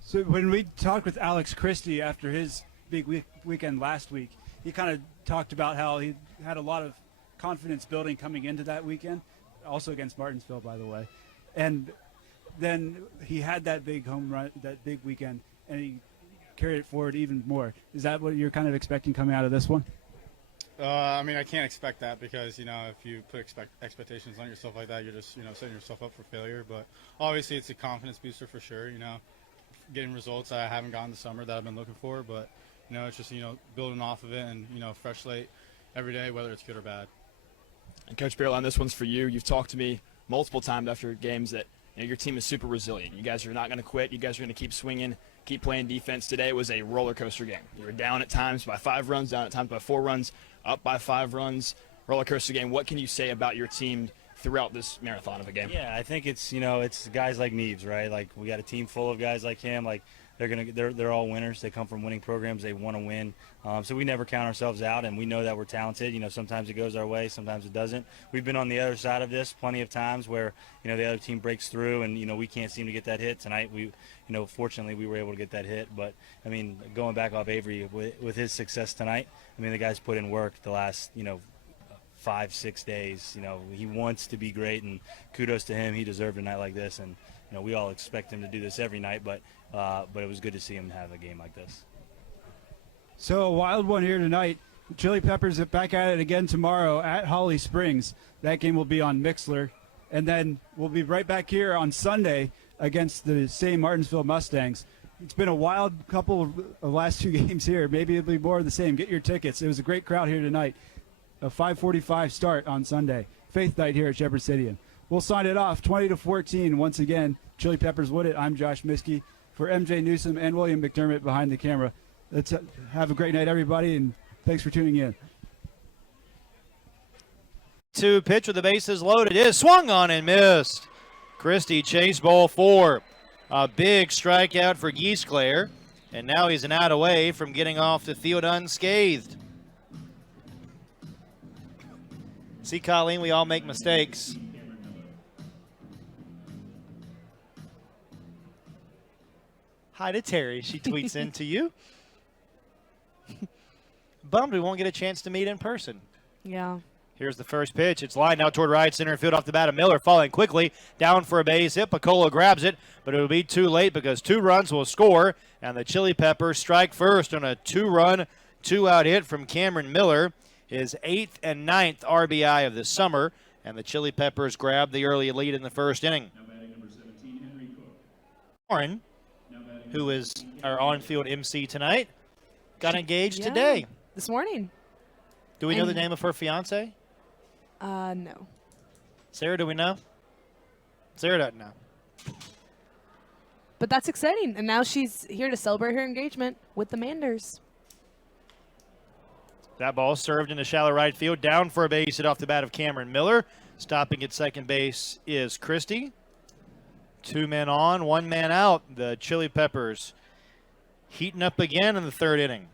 So when we talked with Alex Christie after his big weekend last week, he kind of talked about how he had a lot of confidence building coming into that weekend, also against Martinsville, by the way. And then he had that big home run, that big weekend, and he carried it forward even more. Is that what you're kind of expecting coming out of this one? I mean, I can't expect that because, you know, if you put expectations on yourself like that, you're just, you know, setting yourself up for failure. But obviously it's a confidence booster for sure, you know, getting results that I haven't gotten this summer that I've been looking for. But, you know, it's just, you know, building off of it and, you know, fresh slate every day, whether it's good or bad. And Coach Beerline, this one's for you. You've talked to me multiple times after games that, you know, your team is super resilient. You guys are not going to quit. You guys are going to keep swinging, keep playing defense. Today was a roller coaster game. You were down at times by 5 runs, down at times by 4 runs, up by 5 runs. Roller coaster game. What can you say about your team throughout this marathon of a game? Yeah, I think it's, you know, it's guys like Neves, right? Like we got a team full of guys like him. Like they're all winners. They come from winning programs. They want to win. So we never count ourselves out, and we know that we're talented. You know, sometimes it goes our way, sometimes it doesn't. We've been on the other side of this plenty of times where, you know, the other team breaks through, and, you know, we can't seem to get that hit. Tonight, fortunately, we were able to get that hit. But, I mean, going back off Avery, with his success tonight, I mean, the guy's put in work the last, 5-6 days. You know, he wants to be great, and kudos to him. He deserved a night like this, and, you know, we all expect him to do this every night, but it was good to see him have a game like this. So a wild one here tonight. Chili Peppers are back at it again tomorrow at Holly Springs. That game will be on Mixler. And then we'll be right back here on Sunday against the same Martinsville Mustangs. It's been a wild couple of last 2 games here. Maybe it'll be more of the same. Get your tickets. It was a great crowd here tonight. A 5:45 start on Sunday. Faith night here at Shepherd Stadium. We'll sign it off 20-14 once again. Chili Peppers would it. I'm Josh Miskey. For MJ Newsom and William McDermott behind the camera. Let's have a great night, everybody, and thanks for tuning in. To pitch with the bases loaded is swung on and missed. Christie chased ball 4. A big strikeout for Giesclair, and now he's an out away from getting off the field unscathed. See, Colleen, we all make mistakes. Hi to Terry. She tweets into you. Bummed we won't get a chance to meet in person. Yeah. Here's the first pitch. It's lined out toward right center field off the bat of Miller, falling quickly down for a base hit. Picola grabs it, but it'll be too late because 2 runs will score, and the Chili Peppers strike first on a 2-run, 2-out hit from Cameron Miller, his 8th and 9th RBI of the summer, and the Chili Peppers grab the early lead in the first inning. Warren, who is our on-field MC tonight, got engaged today. This morning. Do we know the name of her fiance? No. Sarah, do we know? Sarah doesn't know. But that's exciting. And now she's here to celebrate her engagement with the Manders. That ball served into shallow right field. Down for a base hit off the bat of Cameron Miller. Stopping at second base is Christie. 2 men on, 1 man out. The Chili Peppers heating up again in the 3rd inning.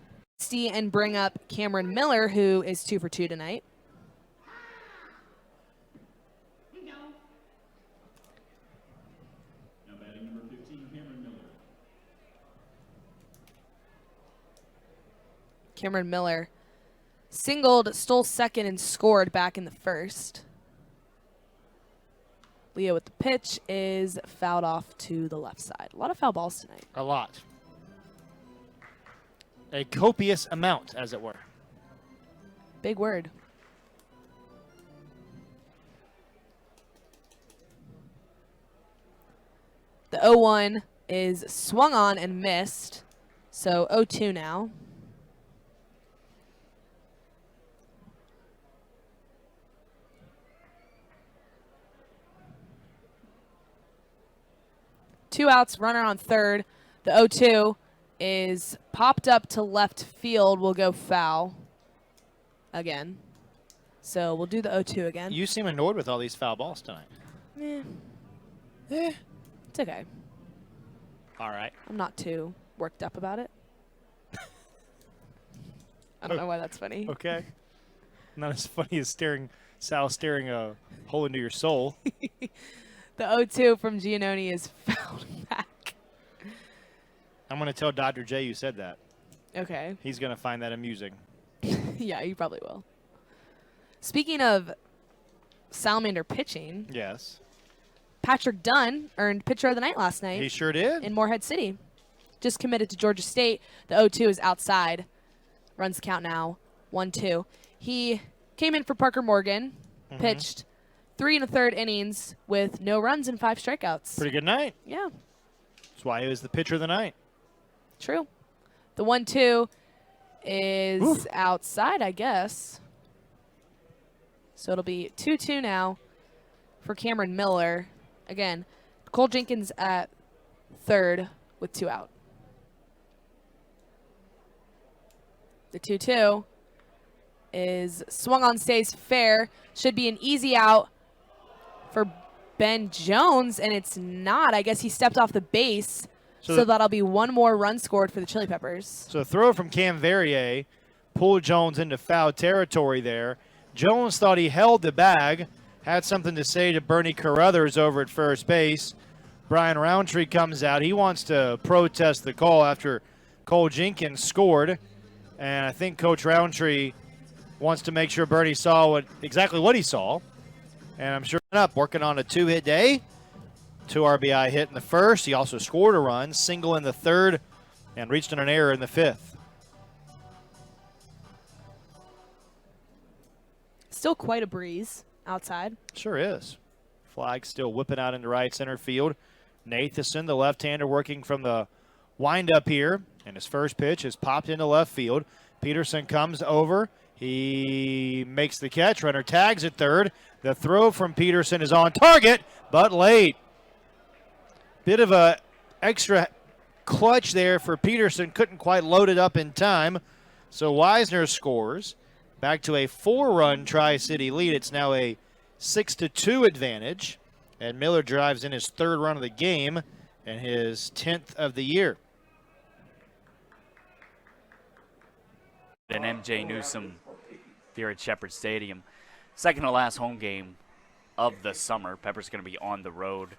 And bring up Cameron Miller, who is 2 for 2 tonight. Cameron Miller singled, stole second, and scored back in the 1st. Leo with the pitch is fouled off to the left side. A lot of foul balls tonight. A lot. A copious amount, as it were. Big word. The 0-1 is swung on and missed. So 0-2 now. Two outs, runner on third. The 0-2 is popped up to left field. Will go foul again. So we'll do the 0-2 again. You seem annoyed with all these foul balls tonight. It's okay. All right. I'm not too worked up about it. I don't know why that's funny. Okay. Not as funny as Sal staring a hole into your soul. The 0-2 from Giannone is fouled back. I'm going to tell Dr. J you said that. Okay. He's going to find that amusing. Yeah, you probably will. Speaking of salamander pitching. Yes. Patrick Dunn earned Pitcher of the Night last night. He sure did. In Morehead City. Just committed to Georgia State. The 0-2 is outside. Runs count now. 1-2. He came in for Parker Morgan, pitched 3 1/3 innings with no runs and 5 strikeouts. Pretty good night. Yeah. That's why he was the pitcher of the night. True. The 1-2 is outside, I guess. So it'll be 2-2 now for Cameron Miller. Again, Cole Jenkins at third with 2 out. The 2-2 is swung on, stays fair. Should be an easy out for Ben Jones, and it's not. I guess he stepped off the base, so that'll be 1 more run scored for the Chili Peppers. So a throw from Cam Verrier pulled Jones into foul territory there. Jones thought he held the bag, had something to say to Bernie Carruthers over at first base. Brian Roundtree comes out. He wants to protest the call after Cole Jenkins scored, and I think Coach Roundtree wants to make sure Bernie saw exactly what he saw. And I'm sure up working on a 2-hit day. 2 RBI hit in the first. He also scored a run, single in the third, and reached on an error in the fifth. Still quite a breeze outside. Sure is. Flag still whipping out into right center field. Nathanson, the left-hander, working from the windup here, and his first pitch is popped into left field. Peterson comes over. He makes the catch. Runner tags at third. The throw from Peterson is on target, but late. Bit of a extra clutch there for Peterson. Couldn't quite load it up in time. So Wisner scores. Back to a 4-run Tri-City lead. It's now a 6-2 advantage. And Miller drives in his 3rd run of the game and his 10th of the year. And MJ Newsom here at Shepherd Stadium. Second to last home game of the summer. Pepper's going to be on the road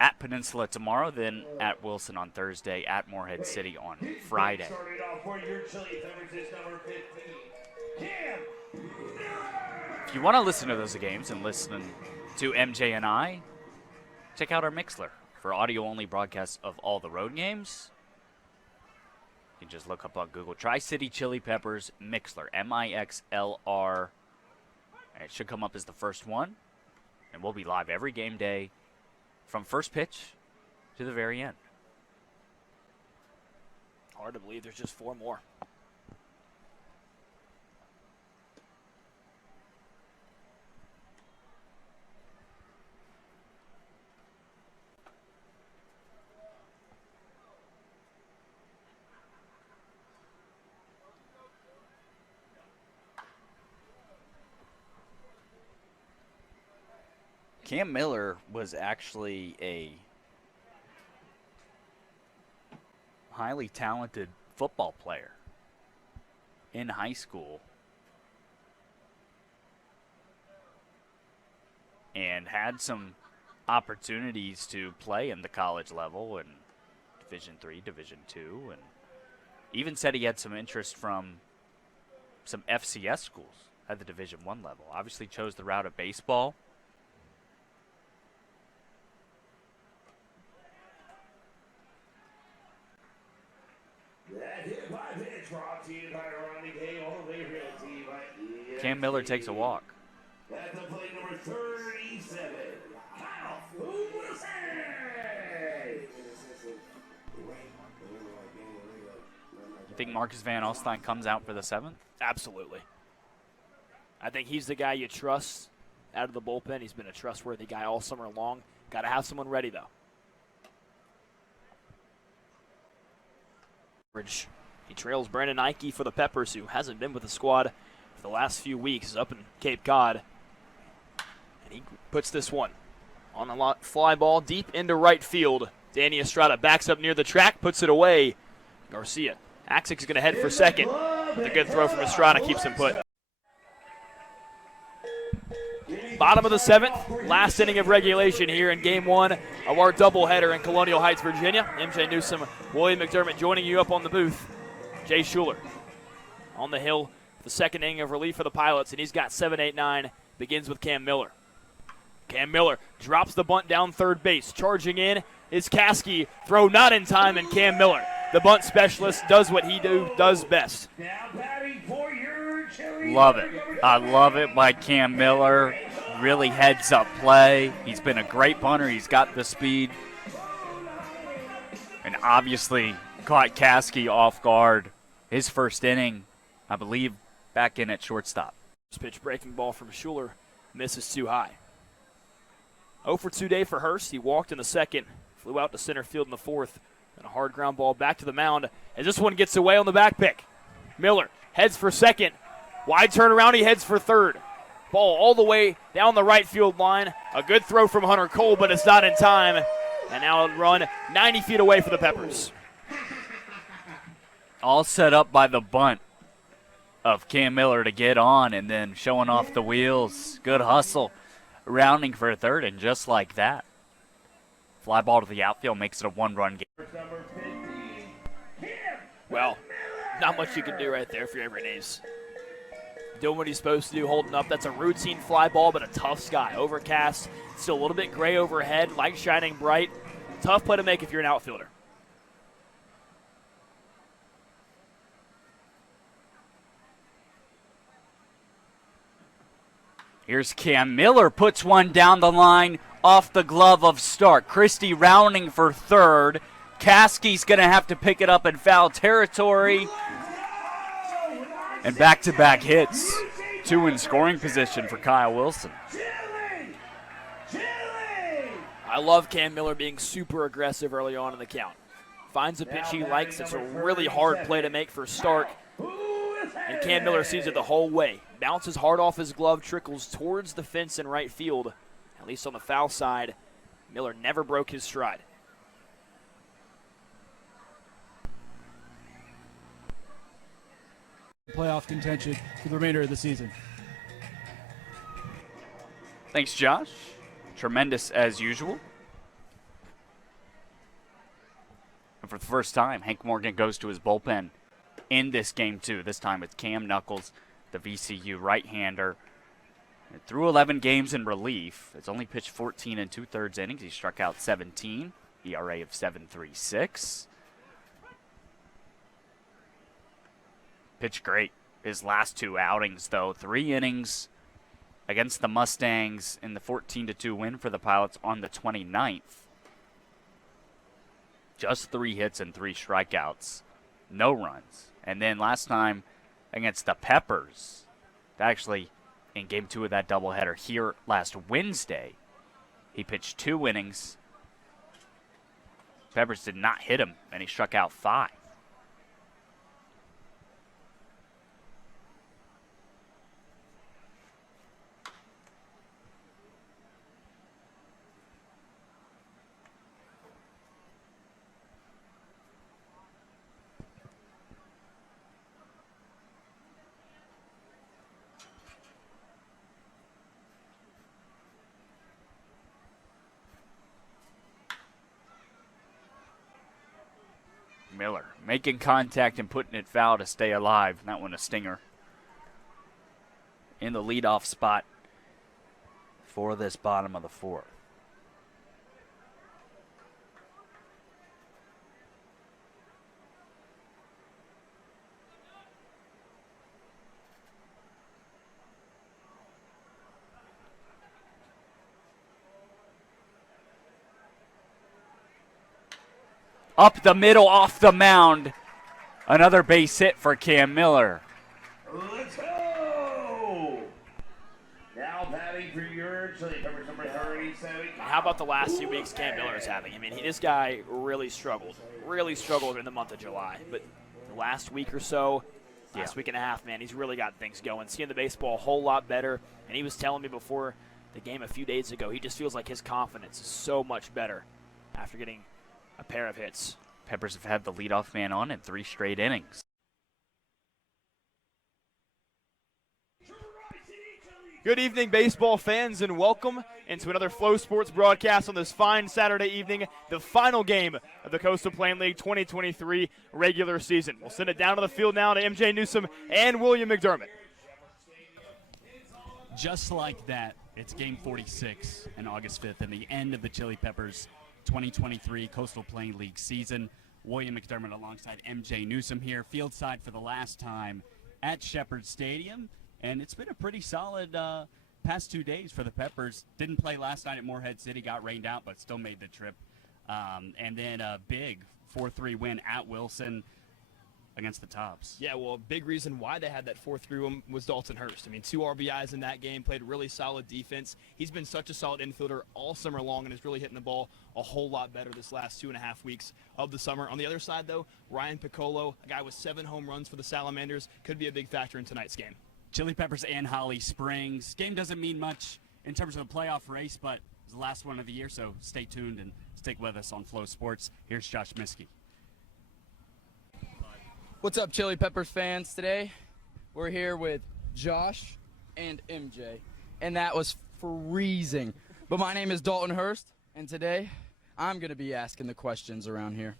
at Peninsula tomorrow, then at Wilson on Thursday, at Morehead City on Friday. If you want to listen to those games and listen to MJ and I, check out our Mixler for audio-only broadcasts of all the road games. You can just look up on Google Tri-City Chili Peppers Mixler, Mixlr. And it should come up as the first one. And we'll be live every game day from first pitch to the very end. Hard to believe there's just 4 more. Cam Miller was actually a highly talented football player in high school and had some opportunities to play in the college level and Division III, Division II, and even said he had some interest from some FCS schools at the Division I level. Obviously chose the route of baseball. Cam Miller takes a walk. At the plate number 37, Kyle You think Marcus Van Alstyne comes out for the 7th? Absolutely. I think he's the guy you trust out of the bullpen. He's been a trustworthy guy all summer long. Got to have someone ready, though. He trails Brandon Ike for the Peppers, who hasn't been with the squad for the last few weeks, up in Cape Cod. And he puts this one on a fly ball deep into right field. Danny Estrada backs up near the track, puts it away. Garcia. Axick is going to head for second. But the good throw from Estrada keeps him put. Bottom of the 7th, last inning of regulation here in Game 1 of our doubleheader in Colonial Heights, Virginia. MJ Newsom, William McDermott joining you up on the booth. Jay Schuler on the hill, the second inning of relief for the Pilots, and he's got 7, 8, 9. Begins with Cam Miller. Cam Miller drops the bunt down third base. Charging in is Caskey. Throw not in time, and Cam Miller, the bunt specialist, does what he does best. Now batting for your Love it. I love it by Cam Miller. Really heads up play. He's been a great punter. He's got the speed. And obviously caught Caskey off guard. His first inning, I believe, back in at shortstop. Pitch breaking ball from Schuler misses too high. 0 for 2 day for Hurst. He walked in the second, flew out to center field in the fourth, and a hard ground ball back to the mound as this one gets away on the back pick. Miller heads for second. Wide turnaround, he heads for third. Ball all the way down the right field line. A good throw from Hunter Cole, but it's not in time. And now a run 90 feet away for the Peppers. All set up by the bunt of Cam Miller to get on and then showing off the wheels. Good hustle. Rounding for a third, and just like that, fly ball to the outfield makes it a one-run game. Well, not much you can do right there for your Everett A's. Doing what he's supposed to do, holding up. That's a routine fly ball, but a tough sky. Overcast, still a little bit gray overhead, light shining bright. Tough play to make if you're an outfielder. Here's Cam Miller, puts one down the line off the glove of Stark. Christie rounding for third. Caskey's going to have to pick it up in foul territory. And back-to-back hits. 2 in scoring position for Kyle Wilson. I love Cam Miller being super aggressive early on in the count. Finds a pitch he likes. It's a really hard play to make for Stark. And Cam Miller sees it the whole way. Bounces hard off his glove, trickles towards the fence in right field. At least on the foul side, Miller never broke his stride. Playoff contention for the remainder of the season. Thanks, Josh. Tremendous as usual. And for the first time, Hank Morgan goes to his bullpen in this game, too. This time it's Cam Knuckles, the VCU right-hander. And through 11 games in relief, it's only pitched 14 2/3 innings. He struck out 17, ERA of 7.36. Pitched great his last 2 outings, though. 3 innings against the Mustangs in the 14-2 win for the Pilots on the 29th. Just 3 hits and 3 strikeouts. No runs. And then last time against the Peppers, actually in Game 2 of that doubleheader here last Wednesday, he pitched 2 innings. Peppers did not hit him, and he struck out 5. Miller making contact and putting it foul to stay alive. That one a stinger. In the leadoff spot for this bottom of the 4th. Up the middle, off the mound. Another base hit for Cam Miller. Let's go! Now batting for your Chili Peppers, number 37. How about the last few weeks Cam Miller is having? I mean, this guy really struggled in the month of July. But the last week or so, last week and a half, man, he's really got things going. Seeing the baseball a whole lot better. And he was telling me before the game a few days ago, he just feels like his confidence is so much better after getting a pair of hits. Peppers have had the leadoff man on in 3 straight innings. Good evening, baseball fans, and welcome into another Flow Sports broadcast on this fine Saturday evening, the final game of the Coastal Plain League 2023 regular season. We'll send it down to the field now to MJ Newsom and William McDermott. Just like that, it's game 46 on August 5th and the end of the Chili Peppers 2023 Coastal Plain League season. William McDermott alongside MJ Newsom here, field side for the last time at Shepherd Stadium, and it's been a pretty solid past 2 days for the Peppers. Didn't play last night at Morehead City, got rained out, but still made the trip. And then a big 4-3 win at Wilson against the Tops. Yeah, well, a big reason why they had that 4-3 win was Dalton Hurst. I mean, 2 RBIs in that game, played really solid defense. He's been such a solid infielder all summer long and is really hitting the ball a whole lot better this last 2.5 weeks of the summer. On the other side, though, Ryan Piccolo, a guy with 7 home runs for the Salamanders, could be a big factor in tonight's game. Chili Peppers and Holly Springs. Game doesn't mean much in terms of the playoff race, but it's the last one of the year, so stay tuned and stick with us on Flow Sports. Here's Josh Miskey. What's up, Chili Peppers fans? Today, we're here with Josh and MJ, and that was freezing. But my name is Dalton Hurst, and today, I'm going to be asking the questions around here.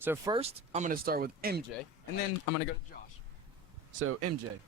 So first, I'm going to start with MJ, and then I'm going to go to Josh. So, MJ,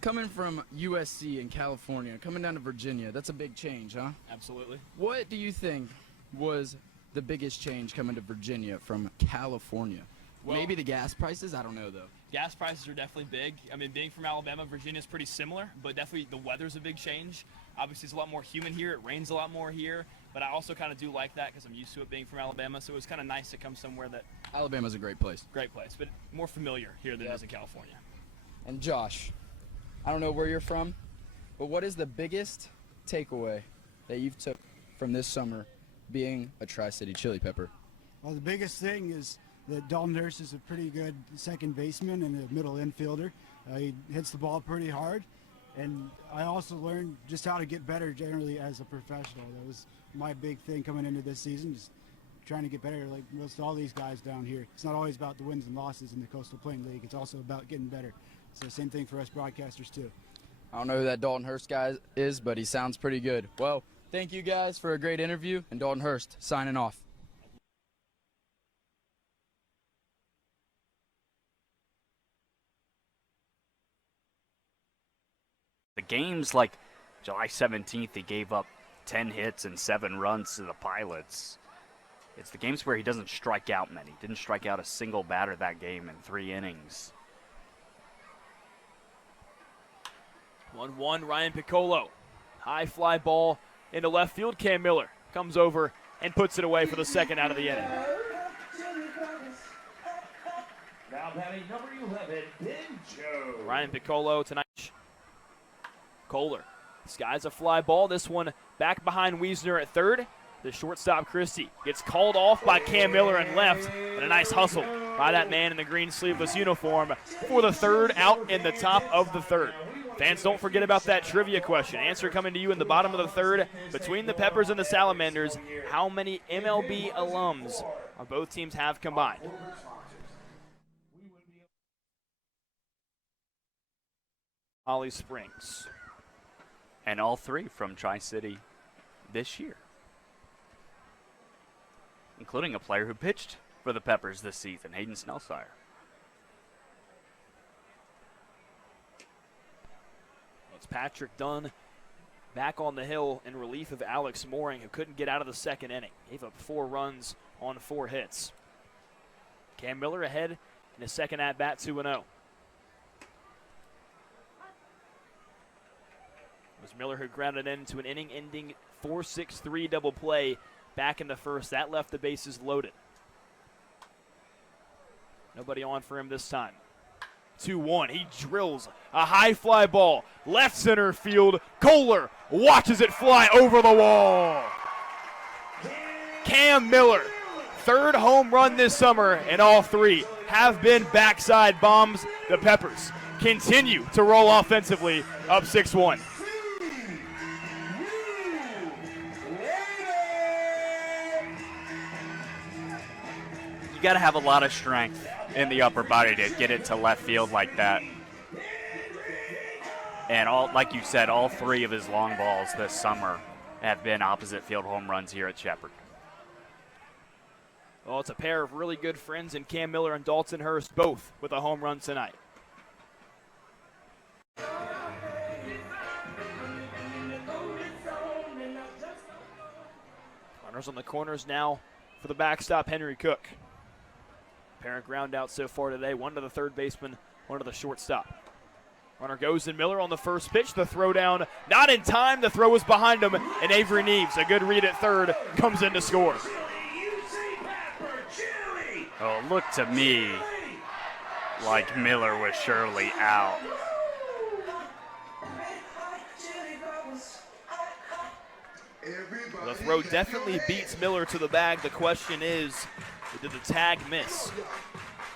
coming from USC in California, coming down to Virginia, that's a big change, huh? Absolutely. What do you think was the biggest change coming to Virginia from California? Well, maybe the gas prices? I don't know, though. Gas prices are definitely big. I mean, being from Alabama, Virginia is pretty similar, but definitely the weather's a big change. Obviously, it's a lot more humid here. It rains a lot more here, but I also kind of do like that because I'm used to it being from Alabama, so it was kind of nice to come somewhere that... Alabama's a great place. Great place, but more familiar here than it is in California. And Josh, I don't know where you're from, but what is the biggest takeaway that you've took from this summer being a Tri-City Chili Pepper? Well, the biggest thing is that Dalton Hurst is a pretty good second baseman and a middle infielder. He hits the ball pretty hard, and I also learned just how to get better generally as a professional. That was my big thing coming into this season, just trying to get better like most all these guys down here. It's not always about the wins and losses in the Coastal Plain League. It's also about getting better. So same thing for us broadcasters too. I don't know who that Dalton Hurst guy is, but he sounds pretty good. Well, thank you guys for a great interview, and Dalton Hurst signing off. The games like July 17th, he gave up 10 hits and 7 runs to the Pilots. It's the games where he doesn't strike out many. Didn't strike out a single batter that game in 3 innings. 1-1, Ryan Piccolo. High fly ball into left field. Cam Miller comes over and puts it away for the second out of the inning. Now batting number 11, Pincho. Ryan Piccolo tonight. Kohler skies a fly ball. This one back behind Wiesner at third. The shortstop, Christie, gets called off by Cam Miller and left. And a nice hustle by that man in the green sleeveless uniform for the third out in the top of the third. Fans, don't forget about that trivia question. Answer coming to you in the bottom of the third. Between the Peppers and the Salamanders, how many MLB alums are both teams have combined? Holly Springs. And all 3 from Tri-City this year, including a player who pitched for the Peppers this season, Hayden Snellsire. It's Patrick Dunn back on the hill in relief of Alex Mooring, who couldn't get out of the second inning. Gave up 4 runs on 4 hits. Cam Miller ahead in his second at-bat, 2-0. It was Miller who grounded into an inning-ending 4-6-3 double play back in the first. That left the bases loaded. Nobody on for him this time. 2-1. He drills a high fly ball. Left center field. Kohler watches it fly over the wall. Cam Miller, 3rd home run this summer, and all 3 have been backside bombs. The Peppers continue to roll offensively, up 6-1. You got to have a lot of strength in the upper body to get it to left field like that. And like you said, all 3 of his long balls this summer have been opposite field home runs here at Shepherd. Well, it's a pair of really good friends in Cam Miller and Dalton Hurst, both with a home run tonight. Runners on the corners now for the backstop, Henry Cook. Parent ground out so far today, 1 to the third baseman one of the shortstop. Runner goes in Miller on the first pitch. The throw down, not in time. The throw was behind him, and Avery Neves, a good read at third, comes in to score. Oh, it looked to me like Miller was surely out. The throw definitely beats Miller to the bag. The question is, did the tag miss?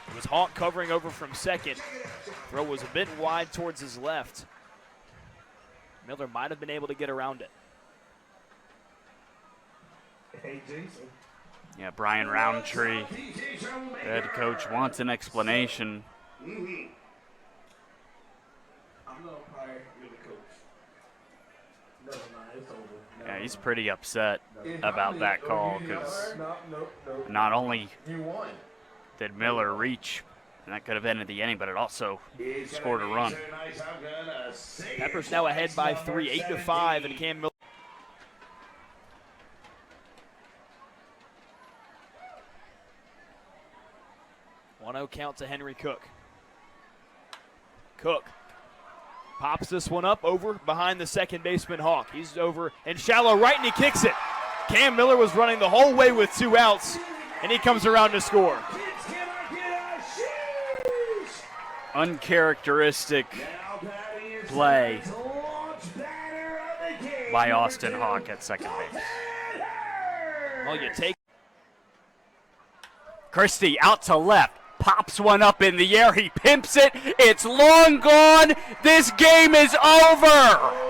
It was Hawk covering over from second. Throw was a bit wide towards his left. Miller might have been able to get around it. Yeah, Brian Roundtree, the head coach, wants an explanation. Yeah, he's pretty upset about that call because not only did Miller reach, and that could have ended the inning, but it also scored a run. Peppers now ahead by 3, 8-5, and Cam Miller. One-0 count to Henry Cook. Cook pops this one up over behind the second baseman Hawk. He's over in shallow right, and he kicks it. Cam Miller was running the whole way with 2 outs, and he comes around to score. Uncharacteristic play by Austin Hawk at second base. Well, you take Christie out to left, pops one up in the air, he pimps it, it's long gone, this game is over!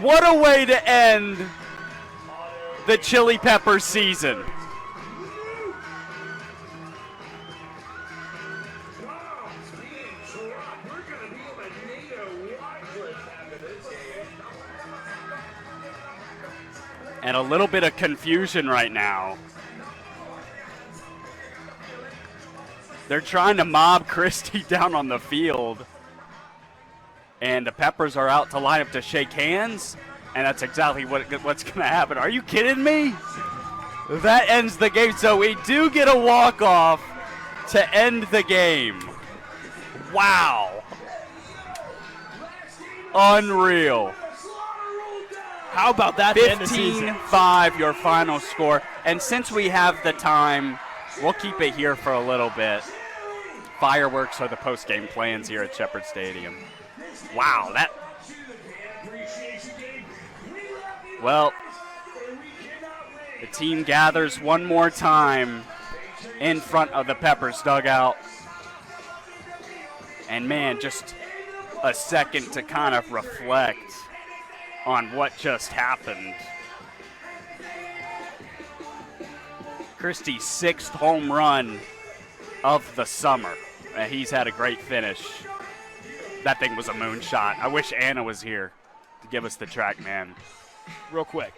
What a way to end the Chili Peppers season. And a little bit of confusion right now. They're trying to mob Christie down on the field. And the Peppers are out to line up to shake hands, and that's exactly what's going to happen. Are you kidding me? That ends the game, so we do get a walk-off to end the game. Wow. Unreal. How about that to end the season? 15-5 your final score. And since we have the time, we'll keep it here for a little bit. Fireworks are the post-game plans here at Shepherd Stadium. Wow, well, the team gathers one more time in front of the Peppers dugout. And man, just a second to kind of reflect on what just happened. Christie's 6th home run of the summer. He's had a great finish. That thing was a moonshot. I wish Anna was here to give us the track, man. Real quick,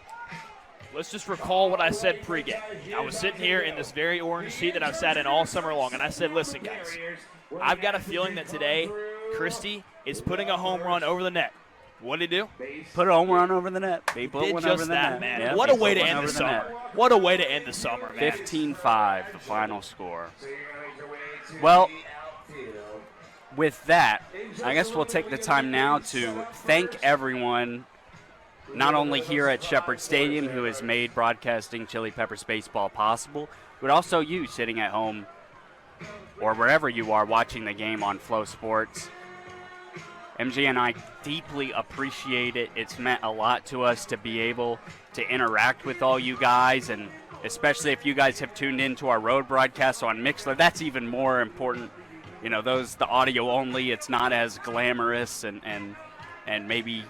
let's just recall what I said pregame. I was sitting here in this very orange seat that I've sat in all summer long, and I said, listen, guys, I've got a feeling that today Christie is putting a home run over the net. What did he do? Put a home run over the net. He did just that, man. Yeah, what a way to end the summer. What a way to end the summer, man. 15-5, the final score. Well, with that, I guess we'll take the time now to thank everyone, not only here at Shepherd Stadium, who has made broadcasting Chili Peppers baseball possible, but also you sitting at home or wherever you are watching the game on Flow Sports. MJ and I deeply appreciate it. It's meant a lot to us to be able to interact with all you guys, and especially if you guys have tuned into our road broadcasts on Mixler, that's even more important. You know, the audio only, it's not as glamorous, and maybe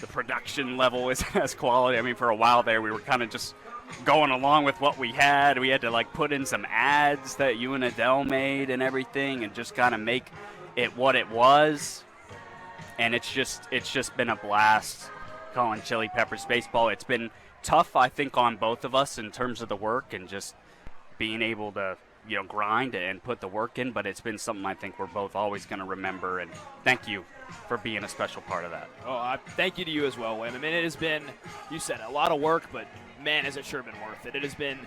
the production level isn't as quality. I mean, for a while there, we were kind of just going along with what we had. We had to, like, put in some ads that you and Adele made and everything and just kind of make it what it was. And it's just been a blast calling Chili Peppers baseball. It's been tough, I think, on both of us in terms of the work and just being able to grind and put the work in, but it's been something I think we're both always going to remember, and thank you for being a special part of that. Oh, thank you to you as well, Wim. I mean, it has been, you said, a lot of work, but man, has it sure been worth it. It has been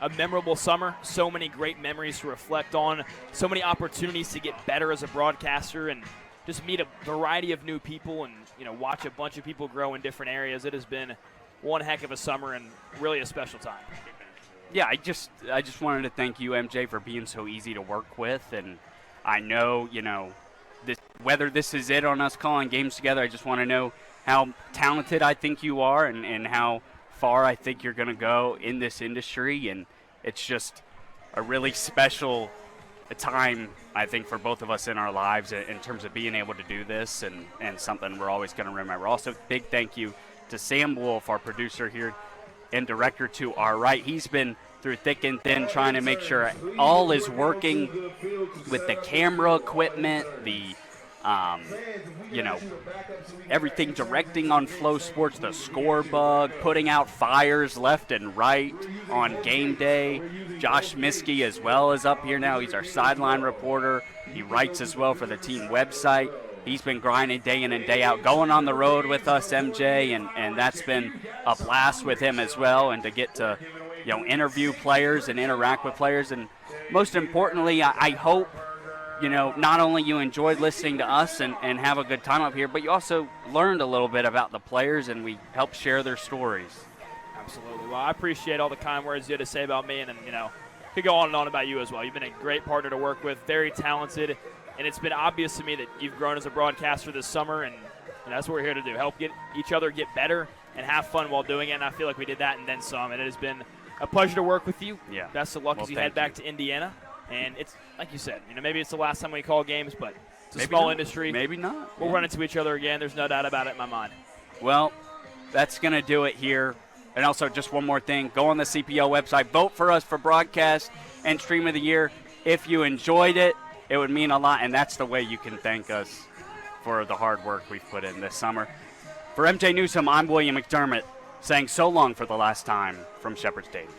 a memorable summer, so many great memories to reflect on, so many opportunities to get better as a broadcaster and just meet a variety of new people and, watch a bunch of people grow in different areas. It has been one heck of a summer and really a special time. Yeah, I just wanted to thank you, MJ, for being so easy to work with, and I know, whether this is it on us calling games together, I just want to know how talented I think you are and how far I think you're going to go in this industry, and it's just a really special time, I think, for both of us in our lives in terms of being able to do this, and something we're always going to remember. Also, big thank you to Sam Wolf, our producer here and director to our right. He's been through thick and thin trying to make sure all is working with the camera equipment, the everything directing on Flow Sports, the score bug, putting out fires left and right on game day. Josh Miskey as well is up here now. He's our sideline reporter. He writes as well for the team website. He's been grinding day in and day out, going on the road with us, MJ, and that's been a blast with him as well, and to get to interview players and interact with players. And most importantly, I hope not only you enjoyed listening to us and have a good time up here, but you also learned a little bit about the players, and we helped share their stories. Absolutely. Well, I appreciate all the kind words you had to say about me, and could go on and on about you as well. You've been a great partner to work with, very talented, and it's been obvious to me that you've grown as a broadcaster this summer, and that's what we're here to do, help each other get better and have fun while doing it, and I feel like we did that and then some, and it has been a pleasure to work with you. Yeah. Best of luck as you head back to Indiana. And it's, like you said, maybe it's the last time we call games, but it's a small industry. Maybe not. We'll run into each other again. There's no doubt about it in my mind. Well, that's going to do it here. And also, just one more thing. Go on the CPL website. Vote for us for Broadcast and Stream of the Year. If you enjoyed it, it would mean a lot, and that's the way you can thank us for the hard work we've put in this summer. For MJ Newsome, I'm William McDermott, saying so long for the last time from Shepherd Stadium.